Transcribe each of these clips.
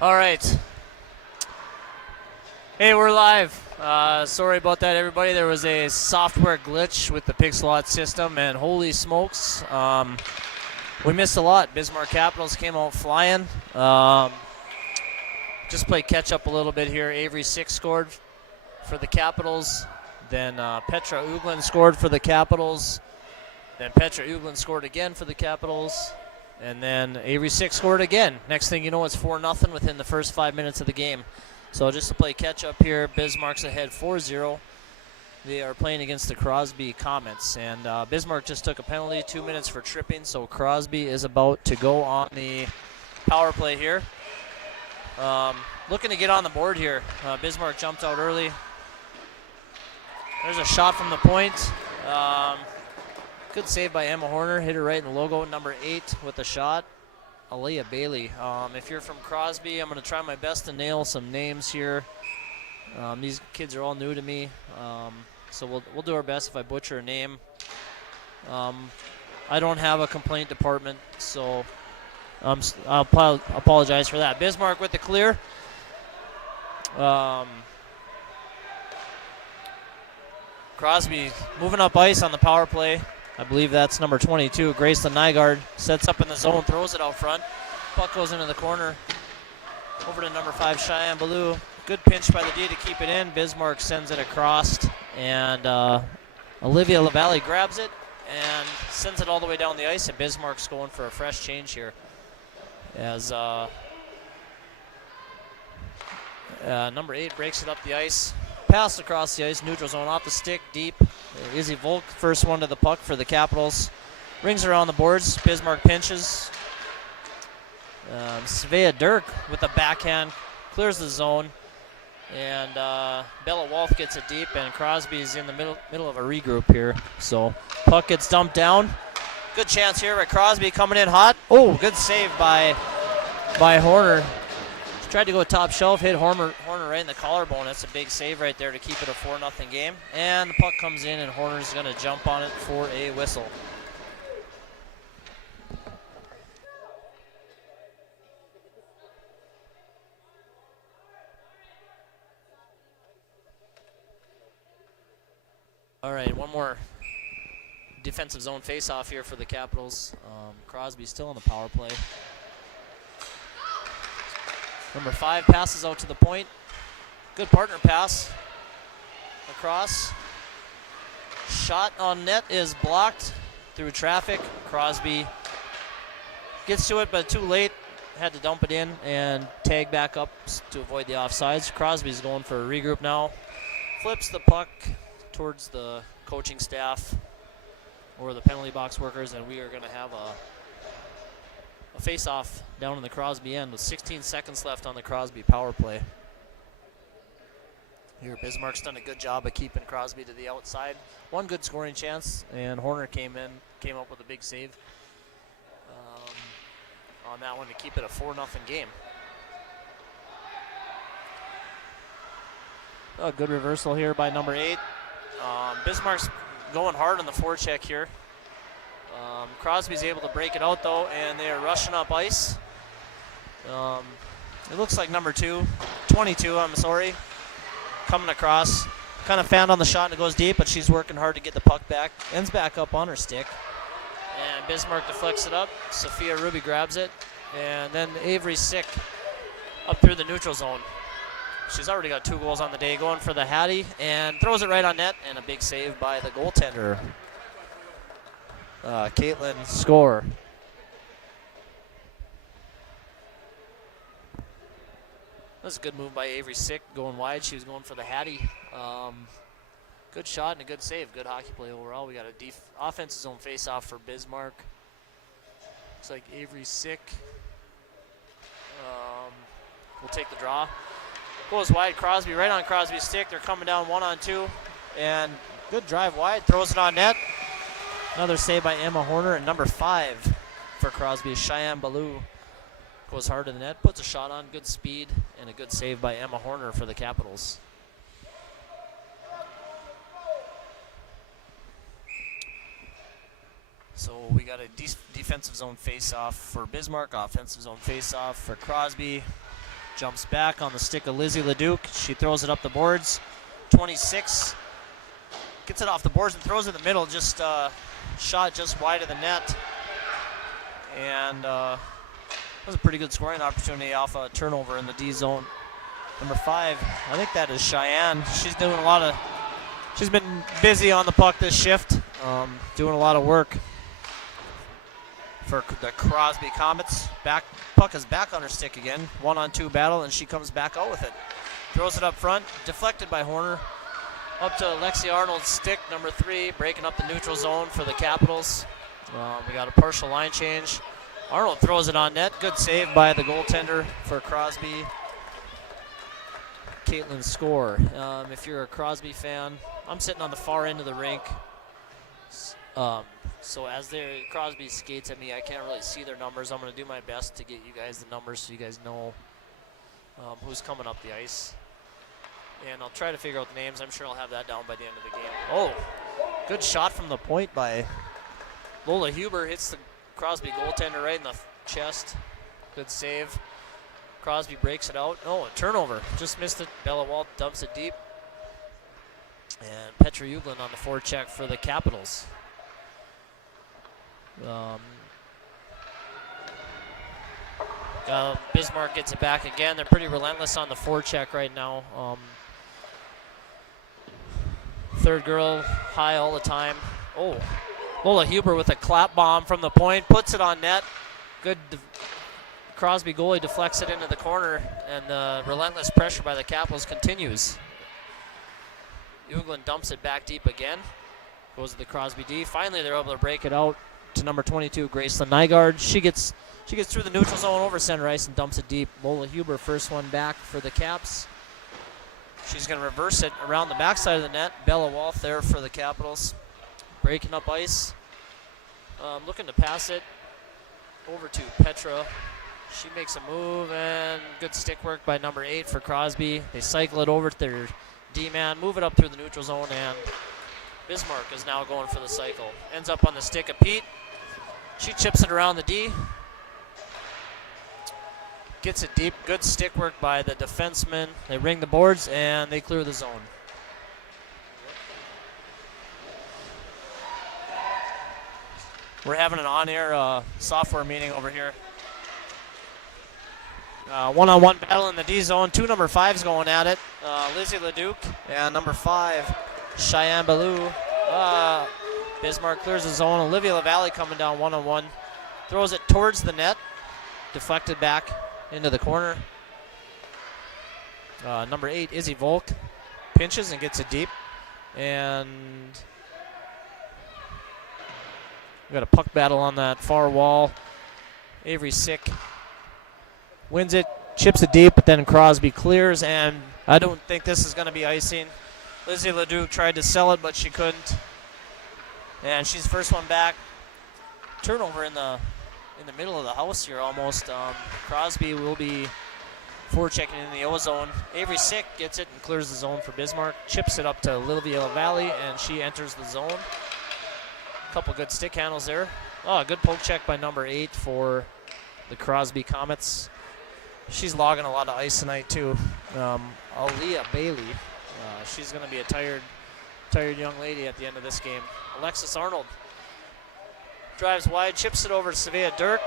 All right. Hey, we're live. Sorry about that, everybody. There was a software glitch with the Pixelot system, and holy smokes, we missed a lot. Bismarck Capitals came out flying. Just play catch up a little bit here. Avery 6 scored for the Capitals. Then Petra Uglin scored for the Capitals. Then Petra Uglin scored again for the Capitals. And then Avery 6 scored again. Next thing you know, it's 4-0 within the first 5 minutes of the game. So just to play catch up here, Bismarck's ahead 4-0. They are playing against the Crosby Comets. And Bismarck just took a penalty, 2 minutes for tripping. So Crosby is about to go on the power play here. Looking to get on the board here. Bismarck jumped out early. There's a shot from the point. Good save by Emma Horner. Hit her right in the logo, number 8 with the shot. Alea Bailey. If you're from Crosby, I'm going to try my best to nail some names here. These kids are all new to me, so we'll do our best if I butcher a name. I don't have a complaint department, so I'll apologize for that. Bismarck with the clear. Crosby moving up ice on the power play. I believe that's number 22. Graceland Nygaard sets up in the zone, throws it out front. Puck goes into the corner. Over to number 5, Cheyenne Ballou. Good pinch by the D to keep it in. Bismarck sends it across, and Olivia LaValle grabs it and sends it all the way down the ice, and Bismarck's going for a fresh change here. As number 8 breaks it up the ice. Pass across the ice, neutral zone, off the stick, deep. Izzy Volk, first one to the puck for the Capitals. Rings around the boards, Bismarck pinches. Svea Dirk with the backhand, clears the zone. And Bella Wolf gets it deep, and Crosby's in the middle of a regroup here. So puck gets dumped down. Good chance here with Crosby coming in hot. Oh, good save by Horner. Tried to go top shelf, hit Horner right in the collarbone. That's a big save right there to keep it a 4-0 game. And the puck comes in, and Horner's going to jump on it for a whistle. All right, one more defensive zone face-off here for the Capitals. Crosby's still on the power play. Number 5 passes out to the point. Good partner pass. Across. Shot on net is blocked through traffic. Crosby gets to it, but too late. Had to dump it in and tag back up to avoid the offsides. Crosby's going for a regroup now. Flips the puck towards the coaching staff or the penalty box workers, and we are going to have a face-off down in the Crosby end with 16 seconds left on the Crosby power play. Here, Bismarck's done a good job of keeping Crosby to the outside. One good scoring chance, and Horner came up with a big save on that one to keep it a 4-0 game. A good reversal here by number 8. Bismarck's going hard on the forecheck here. Crosby's able to break it out, though, and they are rushing up ice. It looks like number 22, I'm sorry, coming across. Kind of found on the shot, and it goes deep, but she's working hard to get the puck back. Ends back up on her stick. And Bismarck deflects it up. Sophia Ruby grabs it. And then Avery Sick up through the neutral zone. She's already got 2 goals on the day, going for the Hattie, and throws it right on net, and a big save by the goaltender. Caitlin score. That's a good move by Avery Sick, going wide. She was going for the Hattie. Good shot and a good save. Good hockey play overall. We got a offensive zone face-off for Bismarck. Looks like Avery Sick will take the draw. Goes wide. Crosby right on Crosby's stick. They're coming down 1-on-2. And good drive wide. Throws it on net. Another save by Emma Horner, and number 5 for Crosby, Cheyenne Ballou, goes hard to the net, puts a shot on, good speed, and a good save by Emma Horner for the Capitals. So we got a defensive zone face-off for Bismarck, offensive zone face-off for Crosby. Jumps back on the stick of Lizzie Leduc. She throws it up the boards. 26. Gets it off the boards and throws it in the middle. Just shot just wide of the net. And that was a pretty good scoring opportunity off a turnover in the D zone. Number 5, I think that is Cheyenne. She's doing she's been busy on the puck this shift, doing a lot of work for the Crosby Comets. Puck is back on her stick again. 1-on-2 battle, and she comes back out with it. Throws it up front, deflected by Horner. Up to Lexi Arnold's stick, number 3, breaking up the neutral zone for the Capitals. We got a partial line change. Arnold throws it on net. Good save by the goaltender for Crosby. Caitlin Score. If you're a Crosby fan, I'm sitting on the far end of the rink. So as Crosby skates at me, I can't really see their numbers. I'm going to do my best to get you guys the numbers so you guys know who's coming up the ice. And I'll try to figure out the names. I'm sure I'll have that down by the end of the game. Oh, good shot from the point by Lola Huber. Hits the Crosby goaltender right in the chest. Good save. Crosby breaks it out. Oh, a turnover. Just missed it. Bella Walt dumps it deep. And Petra Uglin on the forecheck for the Capitals. Bismarck gets it back again. They're pretty relentless on the forecheck right now. Third girl high all the time. Oh, Lola Huber with a clap bomb from the point. Puts it on net. Good. Crosby goalie deflects it into the corner, and the relentless pressure by the Capitals continues. Uglin dumps it back deep again. Goes to the Crosby D. Finally, they're able to break it out to number 22, Graceland Nygaard. She gets through the neutral zone over center ice and dumps it deep. Lola Huber, first one back for the Caps. She's going to reverse it around the backside of the net. Bella Walth there for the Capitals. Breaking up ice. Looking to pass it over to Petra. She makes a move, and good stick work by number 8 for Crosby. They cycle it over to their D-man, move it up through the neutral zone, and Bismarck is now going for the cycle. Ends up on the stick of Pete. She chips it around the D. Gets it deep. Good stick work by the defenseman. They ring the boards, and they clear the zone. We're having an on-air software meeting over here. One-on-one battle in the D zone. 2 number 5s going at it. Lizzie Leduc and number 5, Cheyenne Ballou. Bismarck clears the zone. Olivia LaValle coming down one-on-one. Throws it towards the net. Deflected back into the corner. Number 8, Izzy Volk, pinches and gets it deep. And we got a puck battle on that far wall. Avery Sick wins it, chips it deep, but then Crosby clears, and I don't think this is going to be icing. Lizzie Leduc tried to sell it, but she couldn't. And she's first one back. Turnover in the middle of the house here almost. Crosby will be forechecking in the O-zone. Avery Sick gets it and clears the zone for Bismarck. Chips it up to Olivia LaValle, and she enters the zone. Couple good stick handles there. Oh, a good poke check by number 8 for the Crosby Comets. She's logging a lot of ice tonight too. Aaliyah Bailey. She's going to be a tired young lady at the end of this game. Alexis Arnold drives wide, chips it over to Savea Dirk.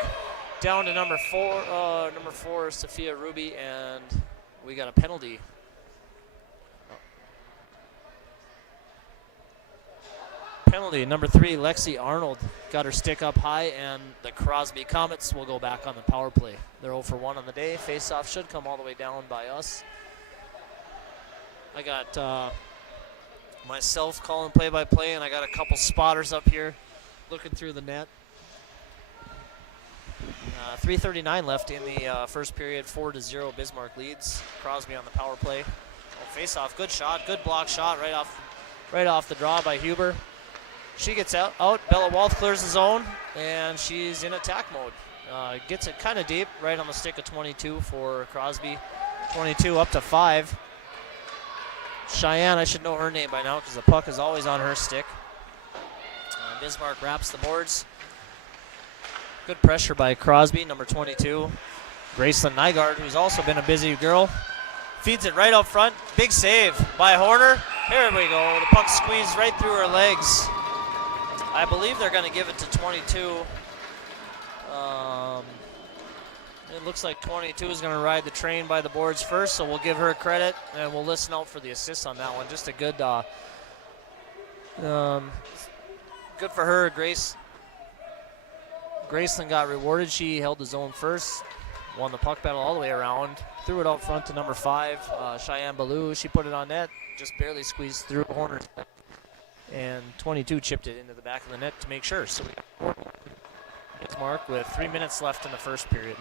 Down to number 4, Sophia Ruby, and we got a penalty. Penalty, number 3, Lexi Arnold got her stick up high, and the Crosby Comets will go back on the power play. They're 0 for 1 on the day. Face-off should come all the way down by us. I got myself calling play-by-play, and I got a couple spotters up here looking through the net. 3:39 left in the first period. 4-0 Bismarck leads. Crosby on the power play. Oh, face-off, good shot, good block shot right off the draw by Huber. She gets out. Bella Walth clears the zone, and she's in attack mode. Gets it kind of deep, right on the stick of 22 for Crosby. 22 up to 5. Cheyenne, I should know her name by now because the puck is always on her stick. Bismarck wraps the boards. Good pressure by Crosby, number 22. Graceland Nygaard, who's also been a busy girl, feeds it right up front. Big save by Horner. Here we go. The puck squeezed right through her legs. I believe they're going to give it to 22. It looks like 22 is going to ride the train by the boards first, so we'll give her credit, and we'll listen out for the assist on that one. Just a good, good for her. Graceland got rewarded. She held the zone first, won the puck battle all the way around, threw it out front to number 5, Cheyenne Ballou. She put it on net, just barely squeezed through Horner's net, and 22 chipped it into the back of the net to make sure. So we got Bismarck with 3 minutes left in the first period.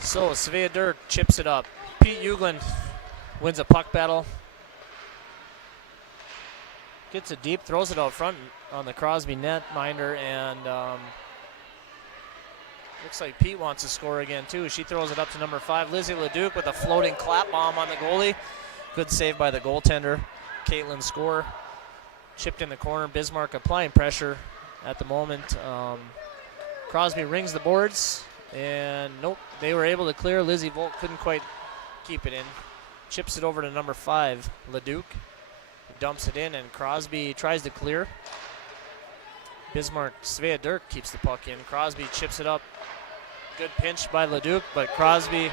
So Svea Dirk chips it up. Pete Uglin wins a puck battle. Gets it deep, throws it out front on the Crosby net minder, and looks like Pete wants to score again too. She throws it up to number 5, Lizzie Leduc, with a floating clap bomb on the goalie. Good save by the goaltender. Caitlin score. Chipped in the corner. Bismarck applying pressure at the moment. Crosby rings the boards, and nope, they were able to clear. Lizzie Volt couldn't quite keep it in. Chips it over to number 5, Leduc. Dumps it in, and Crosby tries to clear. Bismarck, Svea Dirk keeps the puck in. Crosby chips it up. Good pinch by Leduc, but Crosby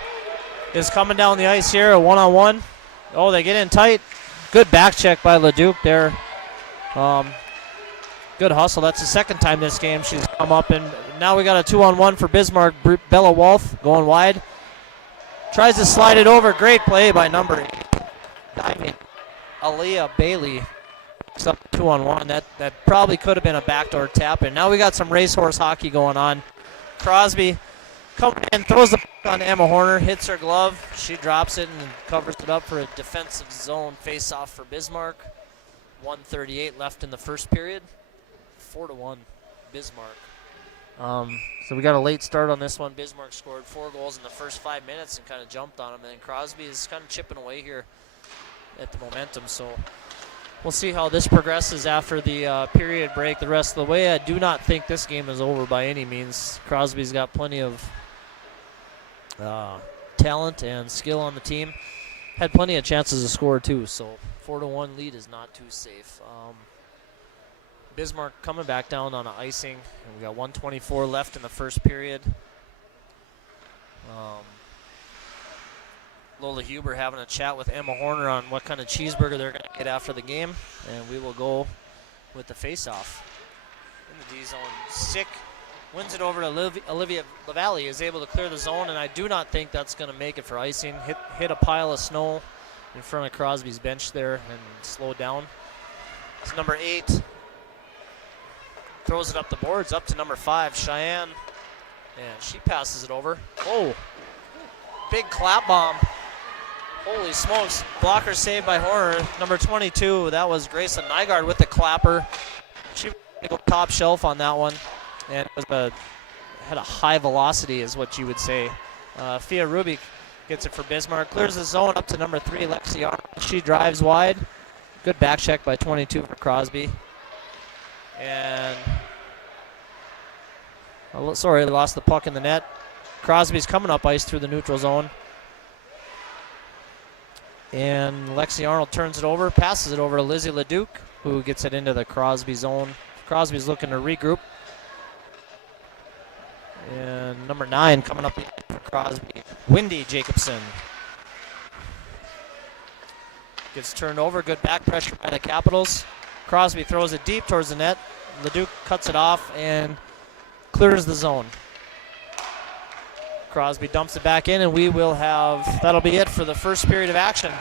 is coming down the ice here, a one-on-one. Oh, they get in tight. Good back check by Leduc there. Good hustle. That's the second time this game she's come up, and now we got a 2-on-1 for Bismarck. Bella Wolf going wide. Tries to slide it over. Great play by number 8. Diving. Aaliyah Bailey. 2-on-1. That probably could have been a backdoor tap. And now we got some racehorse hockey going on. Crosby comes in, throws the puck on Emma Horner, hits her glove. She drops it and covers it up for a defensive zone face-off for Bismarck. 1:38 left in the first period. 4-1 Bismarck. So we got a late start on this one. Bismarck scored 4 goals in the first 5 minutes and kind of jumped on them. And Crosby is kind of chipping away here at the momentum. So we'll see how this progresses after the period break the rest of the way. I do not think this game is over by any means. Crosby's got plenty of talent and skill on the team. Had plenty of chances to score too. So 4-1 lead is not too safe. Bismarck coming back down on an icing. And we got 1:24 left in the first period. Lola Huber having a chat with Emma Horner on what kind of cheeseburger they're going to get after the game. And we will go with the face-off. In the D zone, Sick wins it over to Olivia LaValle, is able to clear the zone, and I do not think that's going to make it for icing. Hit a pile of snow in front of Crosby's bench there and slowed down. It's number 8. Throws it up the boards, up to number 5, Cheyenne. And she passes it over. Oh, big clap bomb. Holy smokes. Blocker saved by Horner. Number 22, that was Graceland Nygaard with the clapper. She go top shelf on that one. And it was had a high velocity is what you would say. Fia Rubik gets it for Bismarck. Clears the zone up to number 3, Lexi Arnold. She drives wide. Good back check by 22 for Crosby. And, sorry, they lost the puck in the net. Crosby's coming up ice through the neutral zone. And Lexi Arnold turns it over, passes it over to Lizzie Leduc, who gets it into the Crosby zone. Crosby's looking to regroup. And number 9 coming up for Crosby, Wendy Jacobson. Gets turned over, good back pressure by the Capitals. Crosby throws it deep towards the net. Leduc cuts it off and clears the zone. Crosby dumps it back in, and we will have, that'll be it for the first period of action.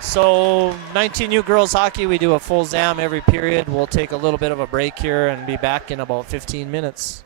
So 19U girls hockey, we do a full ZAM every period. We'll take a little bit of a break here and be back in about 15 minutes.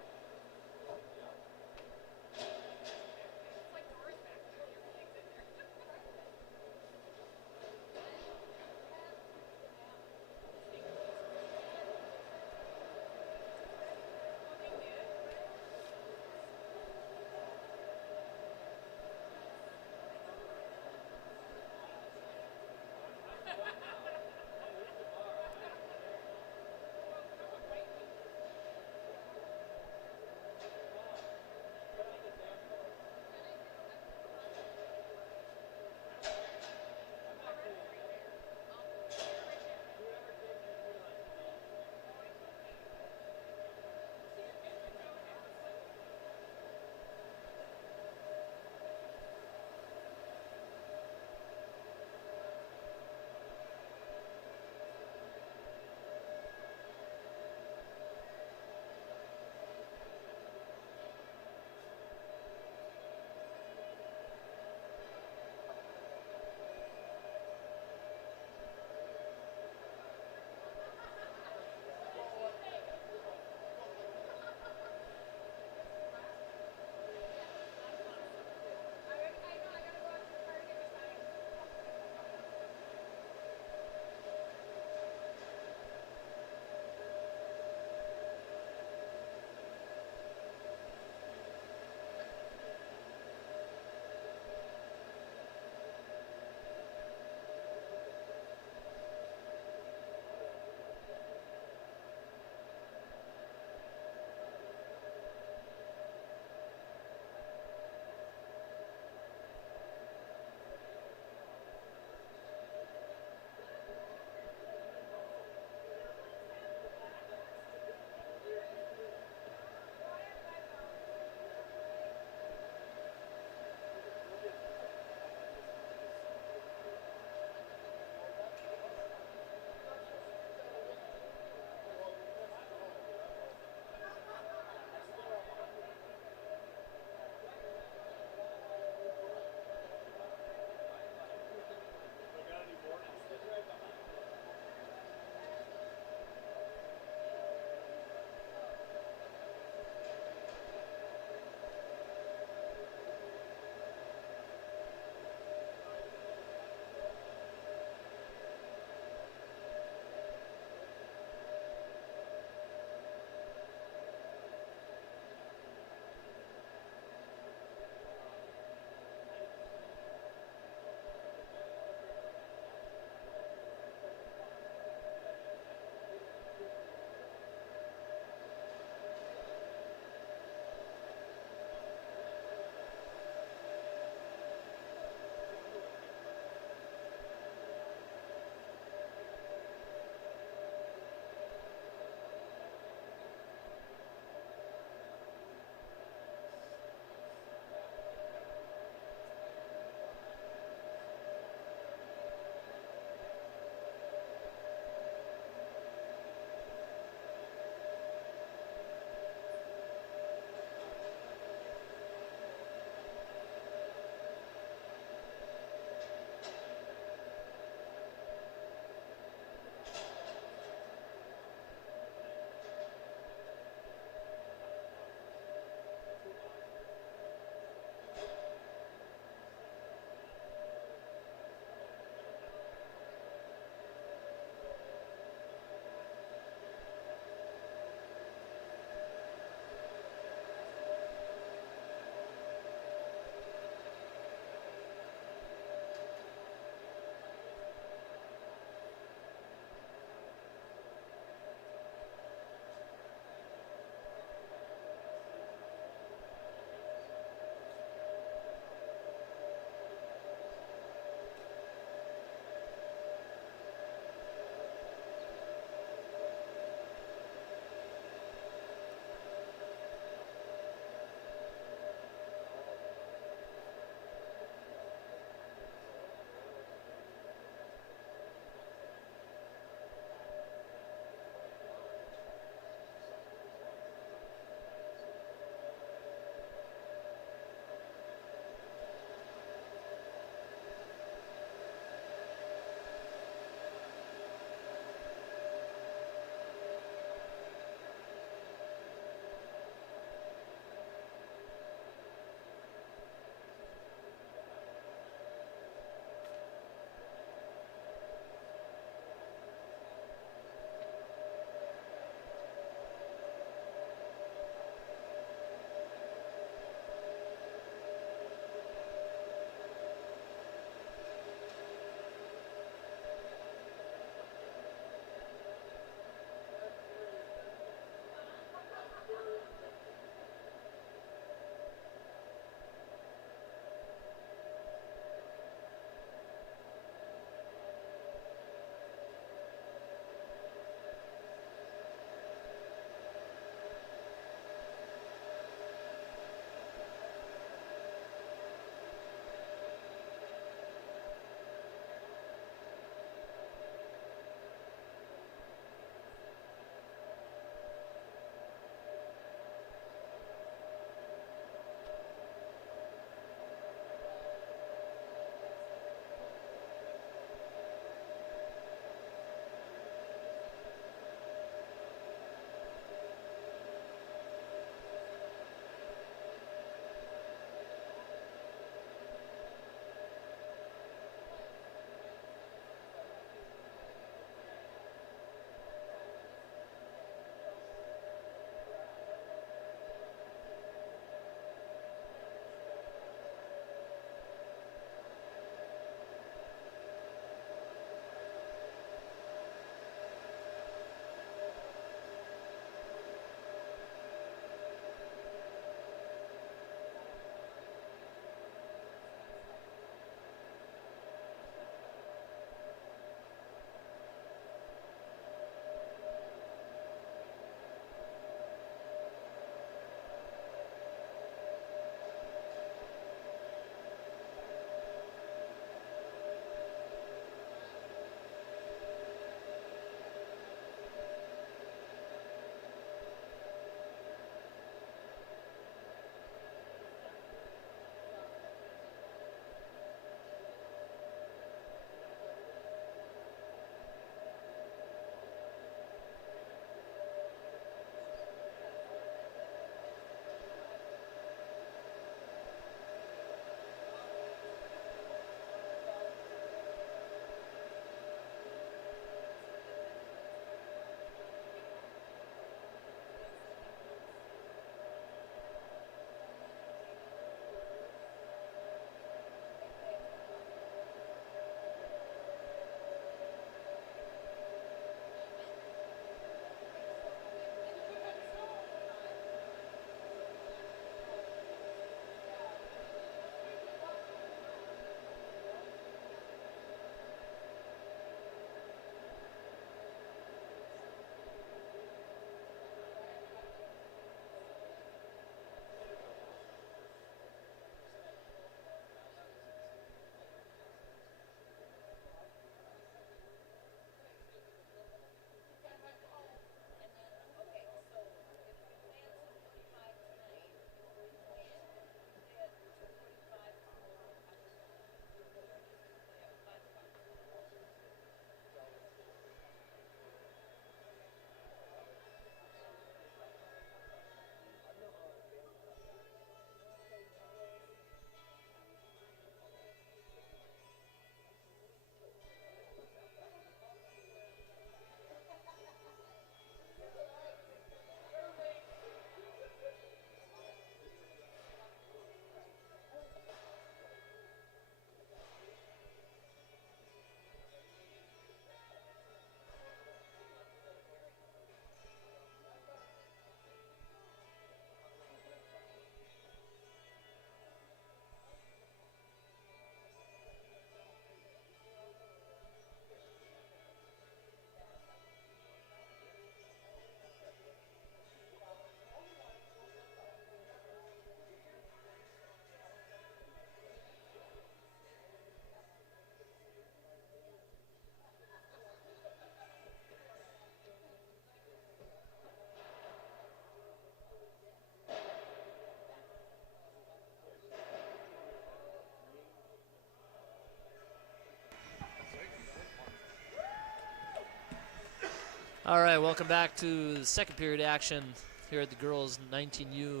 All right, welcome back to the second period action here at the girls 19U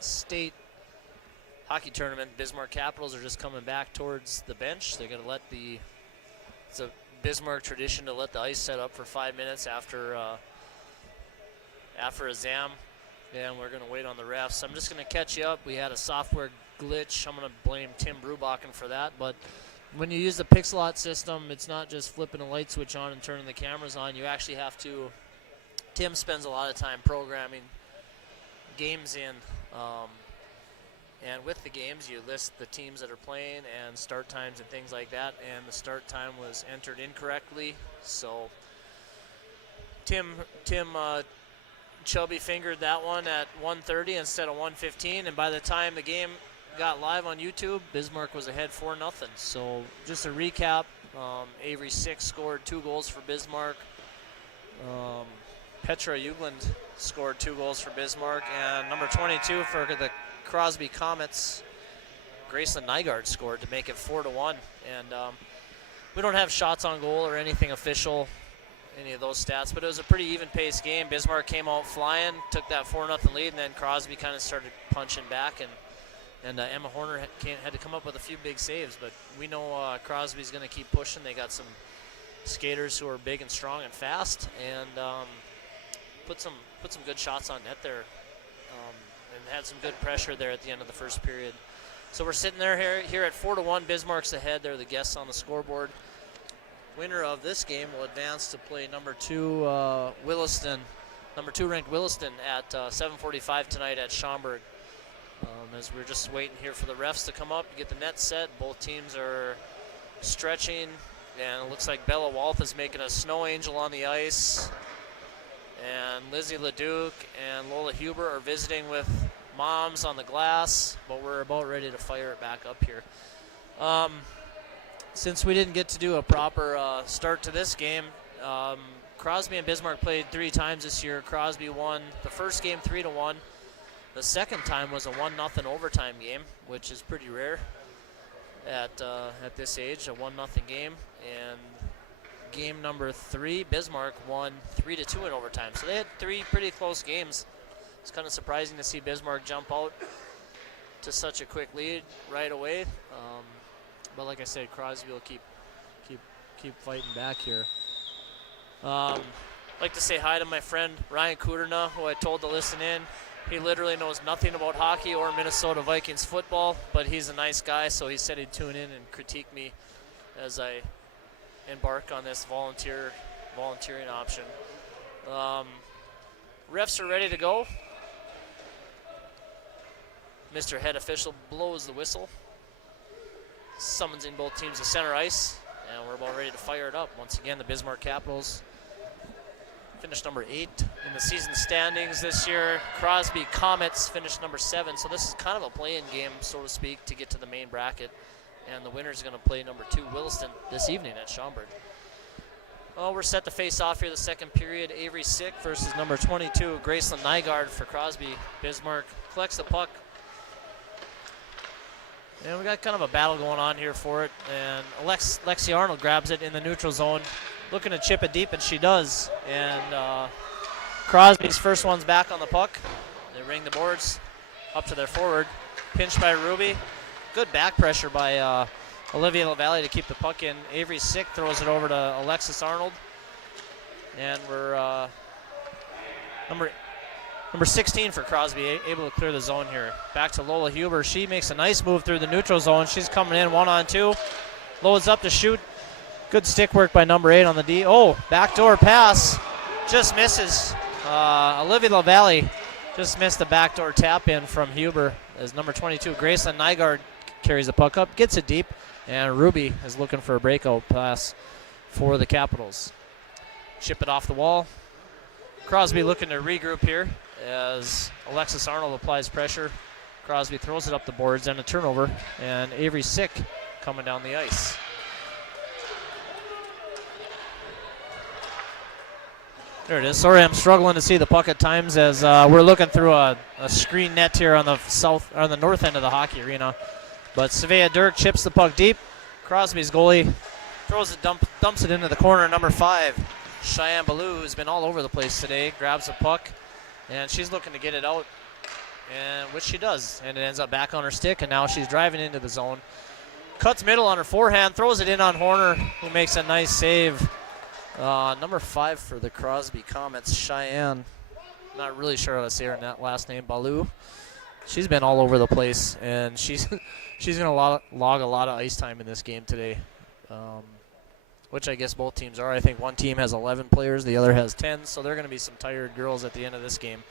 state hockey tournament. Bismarck Capitals are just coming back towards the bench. They're going to it's a Bismarck tradition to let the ice set up for 5 minutes after a ZAM, and we're going to wait on the refs. I'm just going to catch you up. We had a software glitch. I'm going to blame Tim Brubachen for that, but when you use the Pixelot system, it's not just flipping a light switch on and turning the cameras on. You actually have to, Tim spends a lot of time programming games in, and with the games, you list the teams that are playing and start times and things like that, and the start time was entered incorrectly, so Tim Chubby fingered that one at 1:30 instead of 1:15, and by the time the game got live on YouTube, Bismarck was ahead 4-0. So just a recap, Avery 6 scored 2 goals for Bismarck. Petra Ugland scored 2 goals for Bismarck, and number 22 for the Crosby Comets, Graceland Nygaard scored to make it 4-1. And we don't have shots on goal or anything official, any of those stats, but it was a pretty even-paced game. Bismarck came out flying, took that 4-0 lead, and then Crosby kind of started punching back, and Emma Horner had to come up with a few big saves, but we know Crosby's going to keep pushing. They got some skaters who are big and strong and fast, and put some good shots on net there, and had some good pressure there at the end of the first period. So we're sitting there here at 4-1. Bismarck's ahead. They're the guests on the scoreboard. Winner of this game will advance to play number 2 Williston, number 2 ranked Williston at 7:45 tonight at Schaumburg. As we're just waiting here for the refs to come up to get the net set. Both teams are stretching, and it looks like Bella Walth is making a snow angel on the ice. And Lizzie Leduc and Lola Huber are visiting with moms on the glass, but we're about ready to fire it back up here. Since we didn't get to do a proper start to this game, Crosby and Bismarck played 3 times this year. Crosby won the first game 3-1. The second time was a 1-0 overtime game, which is pretty rare at this age, a 1-0 game. And game number 3, Bismarck won 3-2 in overtime. So they had 3 pretty close games. It's kind of surprising to see Bismarck jump out to such a quick lead right away. But like I said, Crosby will keep fighting back here. I'd like to say hi to my friend Ryan Kuderna, who I told to listen in. He literally knows nothing about hockey or Minnesota Vikings football, but he's a nice guy, so he said he'd tune in and critique me as I embark on this volunteering option. Refs are ready to go. Mr. Head Official blows the whistle, summons in both teams to center ice, and we're about ready to fire it up. Once again, the Bismarck Capitals finished number 8 in the season standings this year. Crosby Comets finished number 7, so this is kind of a play-in game, so to speak, to get to the main bracket. And the winner's going to play number 2 Williston this evening at Schaumburg. Well, we're set to face off here the second period. Avery Sick versus number 22 Graceland Nygaard for Crosby. Bismarck collects the puck. And we got kind of a battle going on here for it. And Lexi Arnold grabs it in the neutral zone, looking to chip it deep, and she does. And Crosby's first one's back on the puck. They ring the boards up to their forward. Pinched by Ruby. Good back pressure by Olivia LaValle to keep the puck in. Avery Sick throws it over to Alexis Arnold. And we're number 16 for Crosby, able to clear the zone here. Back to Lola Huber. She makes a nice move through the neutral zone. She's coming in 1-on-2. Loads up to shoot. Good stick work by number 8 on the D. Oh, backdoor pass. Just misses. Olivia LaValle just missed the backdoor tap in from Huber as number 22, Graceland Nygaard, carries the puck up, gets it deep, and Ruby is looking for a breakout pass for the Capitals. Chip it off the wall. Crosby looking to regroup here as Alexis Arnold applies pressure. Crosby throws it up the boards and a turnover, and Avery Sick coming down the ice. There it is. Sorry, I'm struggling to see the puck at times as we're looking through a screen net here on the north end of the hockey arena. But Savea Dirk chips the puck deep. Crosby's goalie throws it, dumps it into the corner, number 5. Cheyenne Ballou, who's been all over the place today, grabs the puck, and she's looking to get it out, and which she does, and it ends up back on her stick, and now she's driving into the zone. Cuts middle on her forehand, throws it in on Horner, who makes a nice save. Number 5 for the Crosby Comets, Cheyenne. Not really sure how to say her last name, Ballou. She's been all over the place, and she's going to log a lot of ice time in this game today, which I guess both teams are. I think one team has 11 players, the other has 10, so they're going to be some tired girls at the end of this game.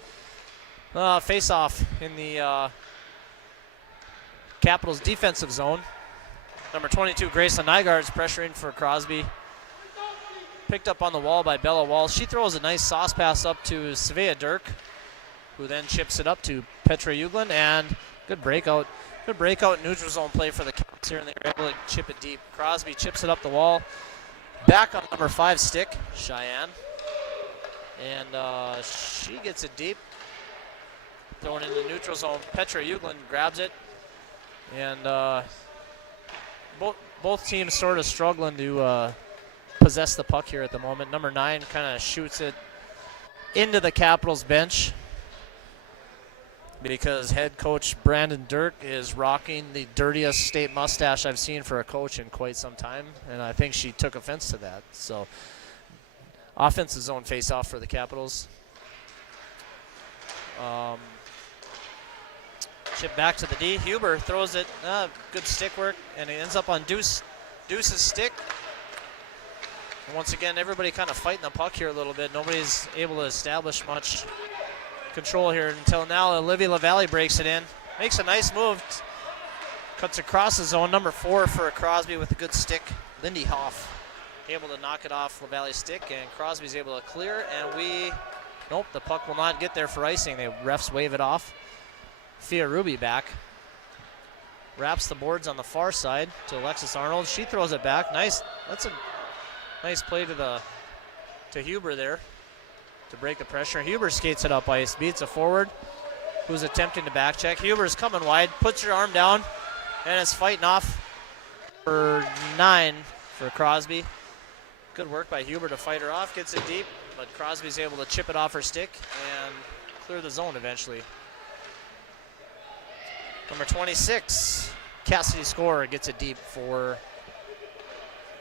Face-off in the Capitals defensive zone. Number 22, Graceland Nygaard is pressuring for Crosby. Picked up on the wall by Bella Walsh. She throws a nice sauce pass up to Svea Dirk, who then chips it up to Petra Uglin, and good breakout. Good breakout neutral zone play for the Caps here, and they were able to chip it deep. Crosby chips it up the wall. Back on number 5 stick, Cheyenne. And she gets it deep. Thrown in the neutral zone. Petra Uglin grabs it. And both teams sort of struggling to possess the puck here at the moment. Number 9 kind of shoots it into the Capitals bench because head coach Brandon Dirk is rocking the dirtiest state mustache I've seen for a coach in quite some time, and I think she took offense to that. So offensive zone face-off for the Capitals. Chip back to the D. Huber throws it. Good stick work, and it ends up on Deuce's stick. And once again, everybody kind of fighting the puck here a little bit. Nobody's able to establish much control here until now. Olivia LaValle breaks it in. Makes a nice move. Cuts across the zone. Number 4 for Crosby with a good stick. Lindy Hoff able to knock it off LaValle's stick, and Crosby's able to clear. And nope, the puck will not get there for icing. The refs wave it off. Fia Ruby back. Wraps the boards on the far side to Alexis Arnold. She throws it back. Nice. That's a nice play to Huber there to break the pressure. Huber skates it up ice, beats a forward who's attempting to back check. Huber's coming wide, puts her arm down, and it's fighting off for 9 for Crosby. Good work by Huber to fight her off, gets it deep, but Crosby's able to chip it off her stick and clear the zone eventually. Number 26, Cassidy Scorer gets it deep for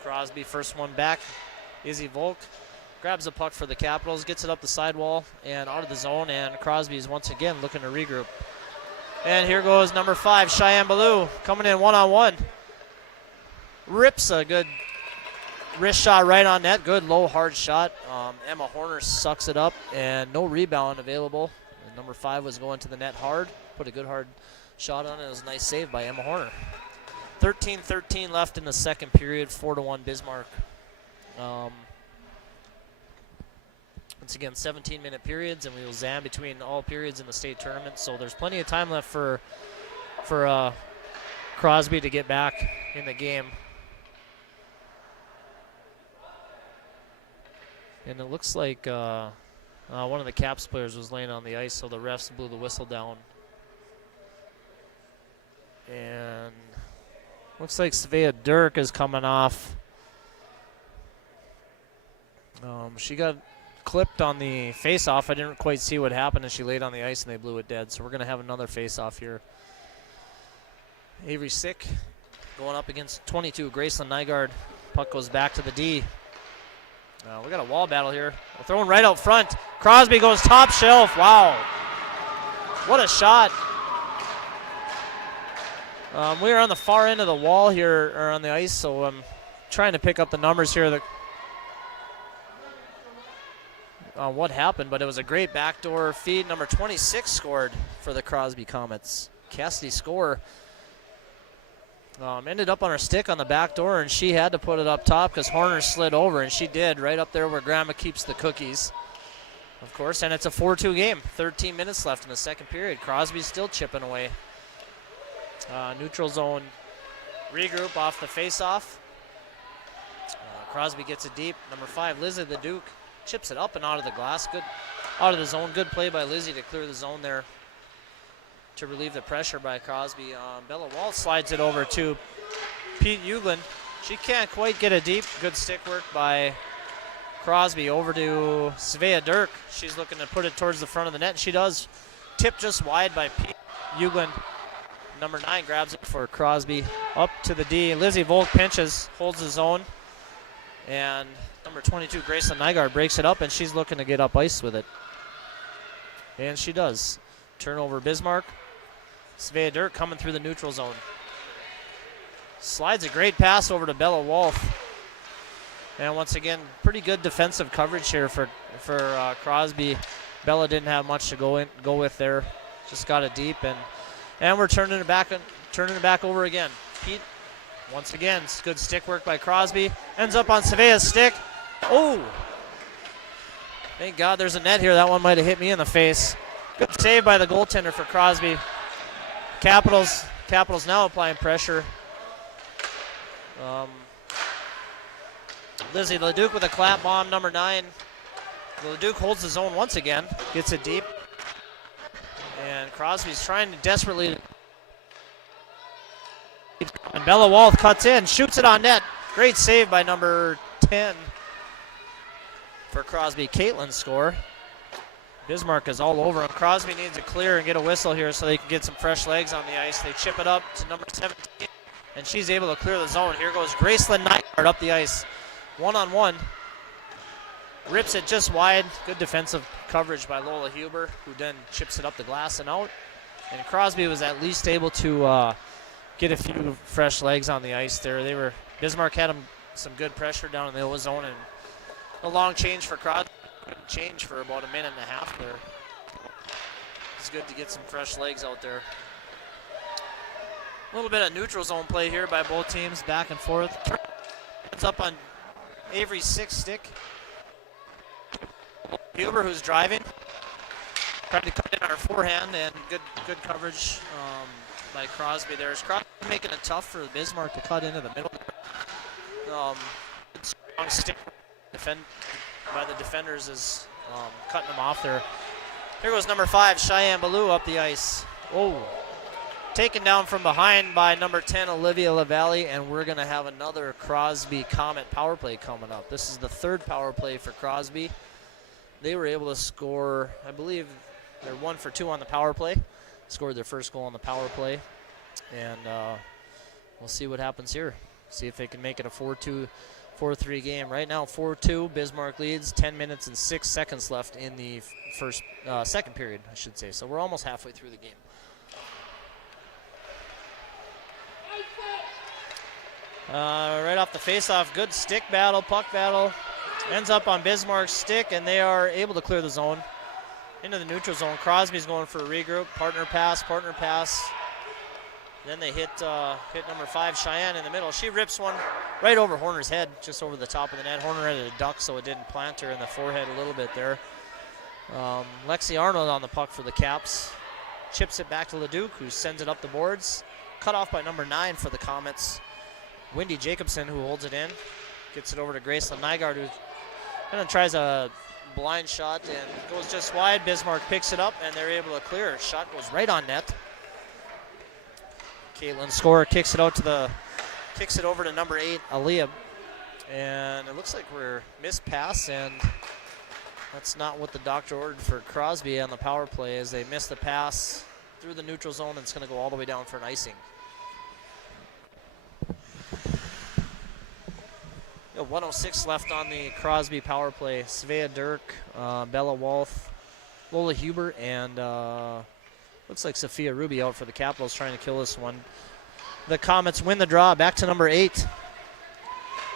Crosby. First one back, Izzy Volk grabs the puck for the Capitals, gets it up the sidewall and out of the zone, and Crosby is once again looking to regroup. And here goes number 5, Cheyenne Ballou, coming in one-on-one. Rips a good wrist shot right on net. Good low hard shot. Emma Horner sucks it up, and no rebound available. And number 5 was going to the net hard. Put a good hard shot on it. It was a nice save by Emma Horner. 13-13 left in the second period. 4-1 Bismarck. Once again, 17-minute periods, and we will zam between all periods in the state tournament. So there's plenty of time left for Crosby to get back in the game. And it looks like one of the Caps players was laying on the ice, so the refs blew the whistle down. And looks like Svea Dirk is coming off. She got clipped on the face-off. I didn't quite see what happened, and she laid on the ice, and they blew it dead. So we're going to have another face-off here. Avery Sick going up against 22, Graceland Nygaard. Puck goes back to the D. We got a wall battle here. We're throwing right out front. Crosby goes top shelf. Wow. What a shot. We are on the far end of the wall here, or on the ice, so I'm trying to pick up the numbers here what happened, but it was a great backdoor feed. Number 26 scored for the Crosby Comets. Cassidy Score ended up on her stick on the back door, and she had to put it up top because Horner slid over, and she did, right up there where Grandma keeps the cookies, of course. And it's a 4-2 game. 13 minutes left in the second period. Crosby's still chipping away. Neutral zone regroup off the face-off. Crosby gets it deep. Number 5, Lizzie the Duke, chips it up and out of the glass. Good out of the zone. Good play by Lizzie to clear the zone there to relieve the pressure by Crosby. Bella Wall slides it over to Pete Uglin. She can't quite get it deep. Good stick work by Crosby over to Svea Dirk. She's looking to put it towards the front of the net. She does. Tip just wide by Pete Uglin. Number 9 grabs it for Crosby. Up to the D. Lizzie Volk pinches, holds his own. And number 22, Graceland Nygaard, breaks it up, and she's looking to get up ice with it. And she does. Turnover Bismarck. Svea Dirk coming through the neutral zone. Slides a great pass over to Bella Wolf. And once again, pretty good defensive coverage here for Crosby. Bella didn't have much to go with there. Just got it deep, and we're turning it back over again. Pete, once again, good stick work by Crosby. Ends up on Svea's stick. Oh! Thank God there's a net here. That one might have hit me in the face. Good save by the goaltender for Crosby. Capitals now applying pressure. Lizzie Leduc with a clap bomb, number 9. Leduc holds his own once again, gets it deep. And Crosby's trying to desperately. And Bella Wolf cuts in, shoots it on net. Great save by number 10 for Crosby. Caitlin's score. Bismarck is all over him. Crosby needs a clear and get a whistle here so they can get some fresh legs on the ice. They chip it up to number 17, and she's able to clear the zone. Here goes Graceland Nygaard up the ice. One-on-one. Rips it just wide. Good defensive coverage by Lola Huber, who then chips it up the glass and out. And Crosby was at least able to get a few fresh legs on the ice there. Bismarck had some good pressure down in the O zone, and a long change for Crosby. Couldn't change for about a minute and a half there. It's good to get some fresh legs out there. A little bit of neutral zone play here by both teams, back and forth. It's up on Avery's 6th stick. Huber, who's driving, tried to cut in our forehand, and good coverage by Crosby there. Is Crosby making it tough for Bismarck to cut into the middle? Good strong stick by the defenders is cutting them off there. Here goes number 5, Cheyenne Ballou up the ice. Oh, taken down from behind by number 10, Olivia LaValle, and we're going to have another Crosby Comet power play coming up. This is the 3rd power play for Crosby. They were able to score, I believe they're 1 for 2 on the power play. Scored their first goal on the power play. And we'll see what happens here. See if they can make it a 4-3 game. Right now, 4-2, Bismarck leads, 10 minutes and 6 seconds left in the second period, I should say. So we're almost halfway through the game. Right off the face-off, good stick battle, puck battle. Ends up on Bismarck's stick, and they are able to clear the zone into the neutral zone. Crosby's going for a regroup, partner pass. Then they hit number 5, Cheyenne, in the middle. She rips one right over Horner's head, just over the top of the net. Horner had a duck, so it didn't plant her in the forehead a little bit there. Lexi Arnold on the puck for the Caps. Chips it back to Leduc, who sends it up the boards. Cut off by number 9 for the Comets. Wendy Jacobson, who holds it in. Gets it over to Graceland Nygaard, who kind of tries a blind shot and goes just wide. Bismarck picks it up, and they're able to clear. Shot goes right on net. Caitlin Scorer kicks it over to number 8, Aaliyah. And it looks like we're missed pass, and that's not what the doctor ordered for Crosby on the power play, as they missed the pass through the neutral zone, and it's going to go all the way down for an icing. 1:06 left on the Crosby power play. Svea Dirk, Bella Wolf, Lola Huber, and looks like Sophia Ruby out for the Capitals, trying to kill this one. The Comets win the draw. Back to number 8.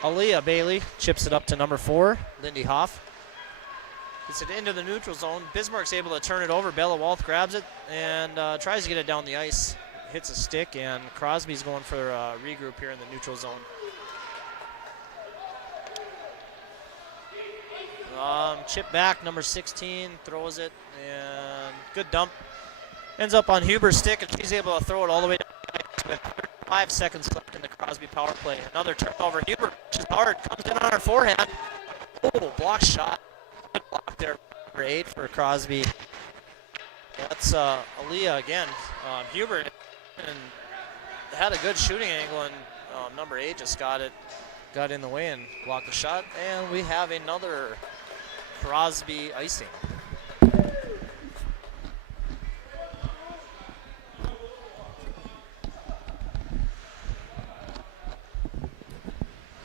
Aaliyah Bailey chips it up to number 4, Lindy Hoff. Gets it into the neutral zone. Bismarck's able to turn it over. Bella Wolf grabs it and tries to get it down the ice. Hits a stick, and Crosby's going for a regroup here in the neutral zone. Chip back, number 16, throws it, and good dump. Ends up on Huber's stick, and she's able to throw it all the way down with 5 seconds left in the Crosby power play. Another turnover. Huber, which is hard, comes in on her forehand. Oh, block shot. Good block there, number 8 for Crosby. That's Aaliyah again. Huber and had a good shooting angle, and number 8 just got it. got in the way and blocked the shot. And we have another Crosby icing.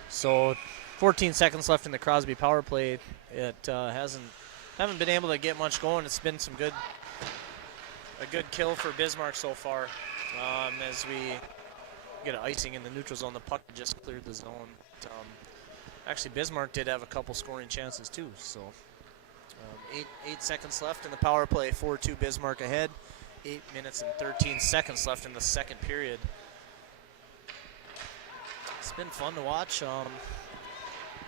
So 14 seconds left in the Crosby power play. It haven't been able to get much going. It's been a good kill for Bismarck so far. As we get an icing in the neutral zone, the puck just cleared the zone. Actually, Bismarck did have a couple scoring chances too. So 8 seconds left in the power play. 4-2 Bismarck ahead. 8 minutes and 13 seconds left in the second period. It's been fun to watch. I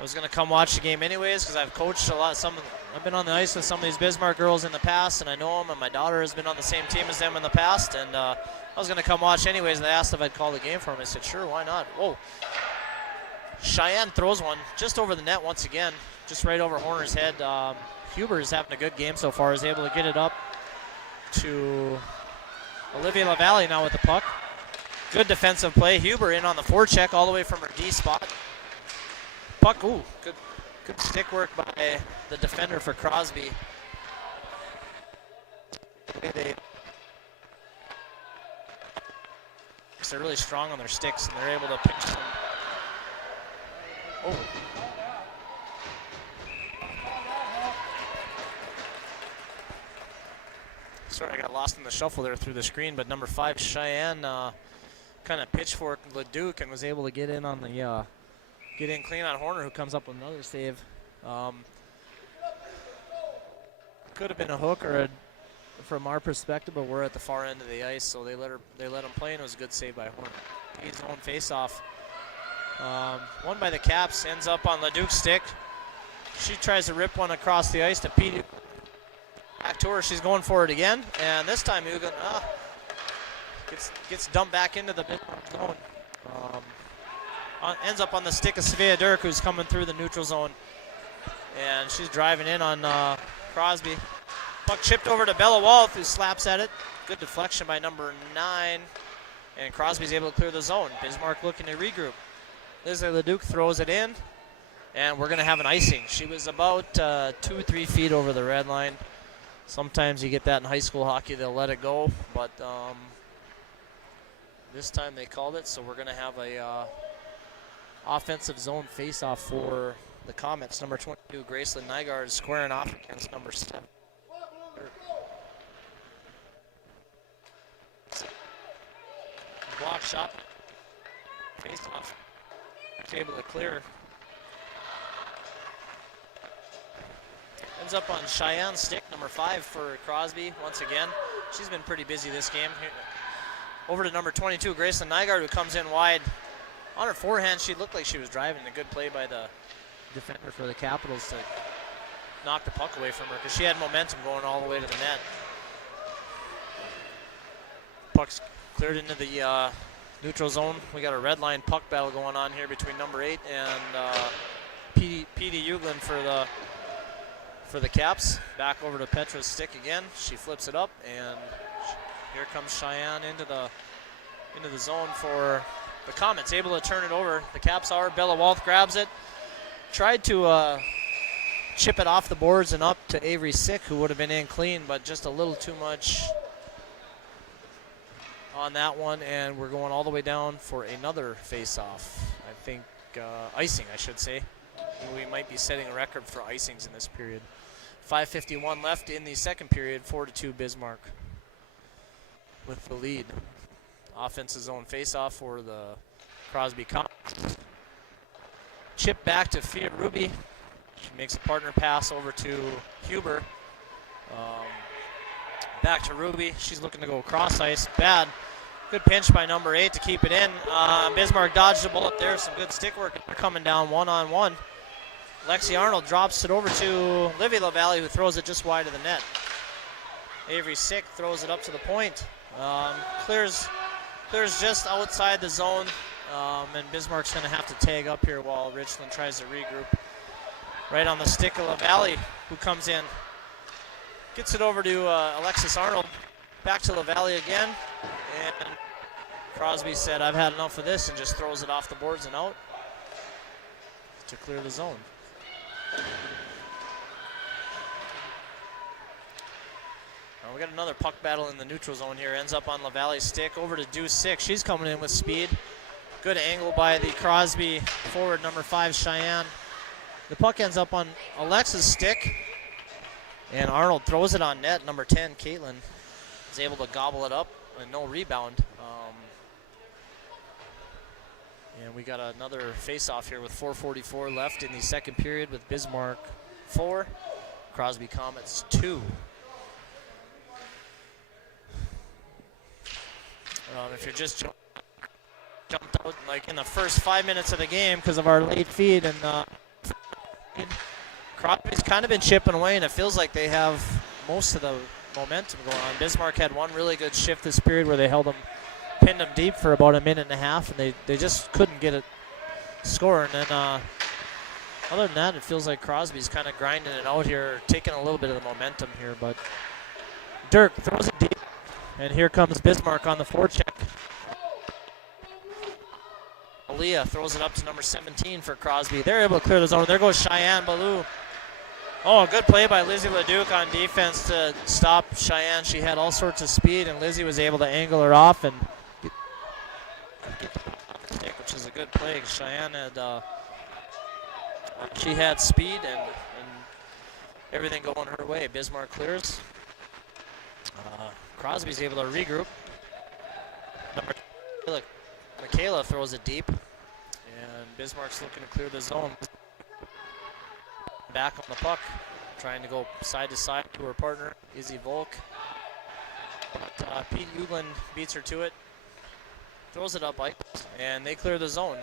was going to come watch the game anyways because I've coached a lot. I've been on the ice with some of these Bismarck girls in the past, and I know them, and my daughter has been on the same team as them in the past, and I was going to come watch anyways, and they asked if I'd call the game for them. I said, sure, why not? Whoa. Cheyenne throws one just over the net once again, just right over Horner's head. Huber is having a good game so far. Is able to get it up to Olivia LaValle now with the puck. Good defensive play. Huber in on the forecheck all the way from her D spot. Puck, ooh, good stick work by the defender for Crosby. They're really strong on their sticks, and they're able to pinch them. Oh. Sorry, I got lost in the shuffle there through the screen, but number 5, Cheyenne, kind of pitchforked Leduc and was able to get in on the get in clean on Horner, who comes up with another save. Could have been a hook or from our perspective, but we're at the far end of the ice, so they let him play, and it was a good save by Horner. His own face-off. Won by the Caps, ends up on Leduc's stick. She tries to rip one across the ice to Pete. Back to her, she's going for it again, and this time Hugo gets dumped back into the zone. Ends up on the stick of Svea Dirk, who's coming through the neutral zone. And she's driving in on Crosby. Puck chipped over to Bella Walth, who slaps at it. Good deflection by number 9. And Crosby's able to clear the zone. Bismarck looking to regroup. Leslie Leduc throws it in. And we're going to have an icing. She was about 2-3 feet over the red line. Sometimes you get that in high school hockey, they'll let it go. But this time they called it, so we're going to have a offensive zone face-off for the Comets. Number 22, Graceland Nygaard, is squaring off against number 7. Block shot. Face-off. Able to clear. Ends up on Cheyenne's stick, number 5 for Crosby once again. She's been pretty busy this game. Over to number 22, Graceland Nygaard, who comes in wide. On her forehand, she looked like she was driving. A good play by the defender for the Capitals to knock the puck away from her because she had momentum going all the way to the net. Puck's cleared into the neutral zone. We got a red line puck battle going on here between number 8 and P.D. Uglin for the Caps. Back over to Petra's stick again. She flips it up, and here comes Cheyenne into the zone for the Comets. Able to turn it over. The Caps are. Bella Walth grabs it. Tried to chip it off the boards and up to Avery Sick, who would have been in clean, but just a little too much on that one, and we're going all the way down for another face-off. I think icing, I should say. We might be setting a record for icings in this period. 5:51 left in the second period. 4-2 Bismarck with the lead. Offensive zone face-off for the Crosby Comets. Chip back to Fia Ruby. She makes a partner pass over to Huber. Back to Ruby. She's looking to go cross ice. Bad. Good pinch by number 8 to keep it in. Bismarck dodged the bullet there. Some good stick work. They're coming down one-on-one. Lexi Arnold drops it over to Livy LaValle, who throws it just wide of the net. Avery Sick throws it up to the point. Clears just outside the zone. And Bismarck's going to have to tag up here while Richland tries to regroup. Right on the stick of LaValle, who comes in. Gets it over to Alexis Arnold. Back to LaValle again. And Crosby said, I've had enough of this, and just throws it off the boards and out. to clear the zone. We got another puck battle in the neutral zone here. Ends up on LaValle's stick over to Deuce 6. She's coming in with speed. Good angle by the Crosby forward, number 5, Cheyenne. The puck ends up on Alexa's stick, and Arnold throws it on net. Number 10, Caitlin, is able to gobble it up and no rebound. And we got another face-off here with 4:44 left in the second period with Bismarck 4, Crosby Comets 2. If you're just jumped out like in the first 5 minutes of the game because of our late feed, and Crosby's kind of been chipping away, and it feels like they have most of the momentum going on. Bismarck had one really good shift this period where they pinned them deep for about a minute and a half, and they just couldn't get it score. And then other than that, it feels like Crosby's kind of grinding it out here, taking a little bit of the momentum here. But Dirk throws it deep, and here comes Bismarck on the forecheck. Aaliyah throws it up to number 17 for Crosby. They're able to clear the zone. There goes Cheyenne Ballou. Oh, a good play by Lizzie Leduc on defense to stop Cheyenne. She had all sorts of speed, and Lizzie was able to angle her off and get the stick, which is a good play. Cheyenne had speed and everything going her way. Bismarck clears. Crosby's able to regroup. Michaela throws it deep, and Bismarck's looking to clear the zone. Back on the puck, trying to go side to side to her partner, Izzy Volk. But Pete Uglin beats her to it, throws it up, and they clear the zone.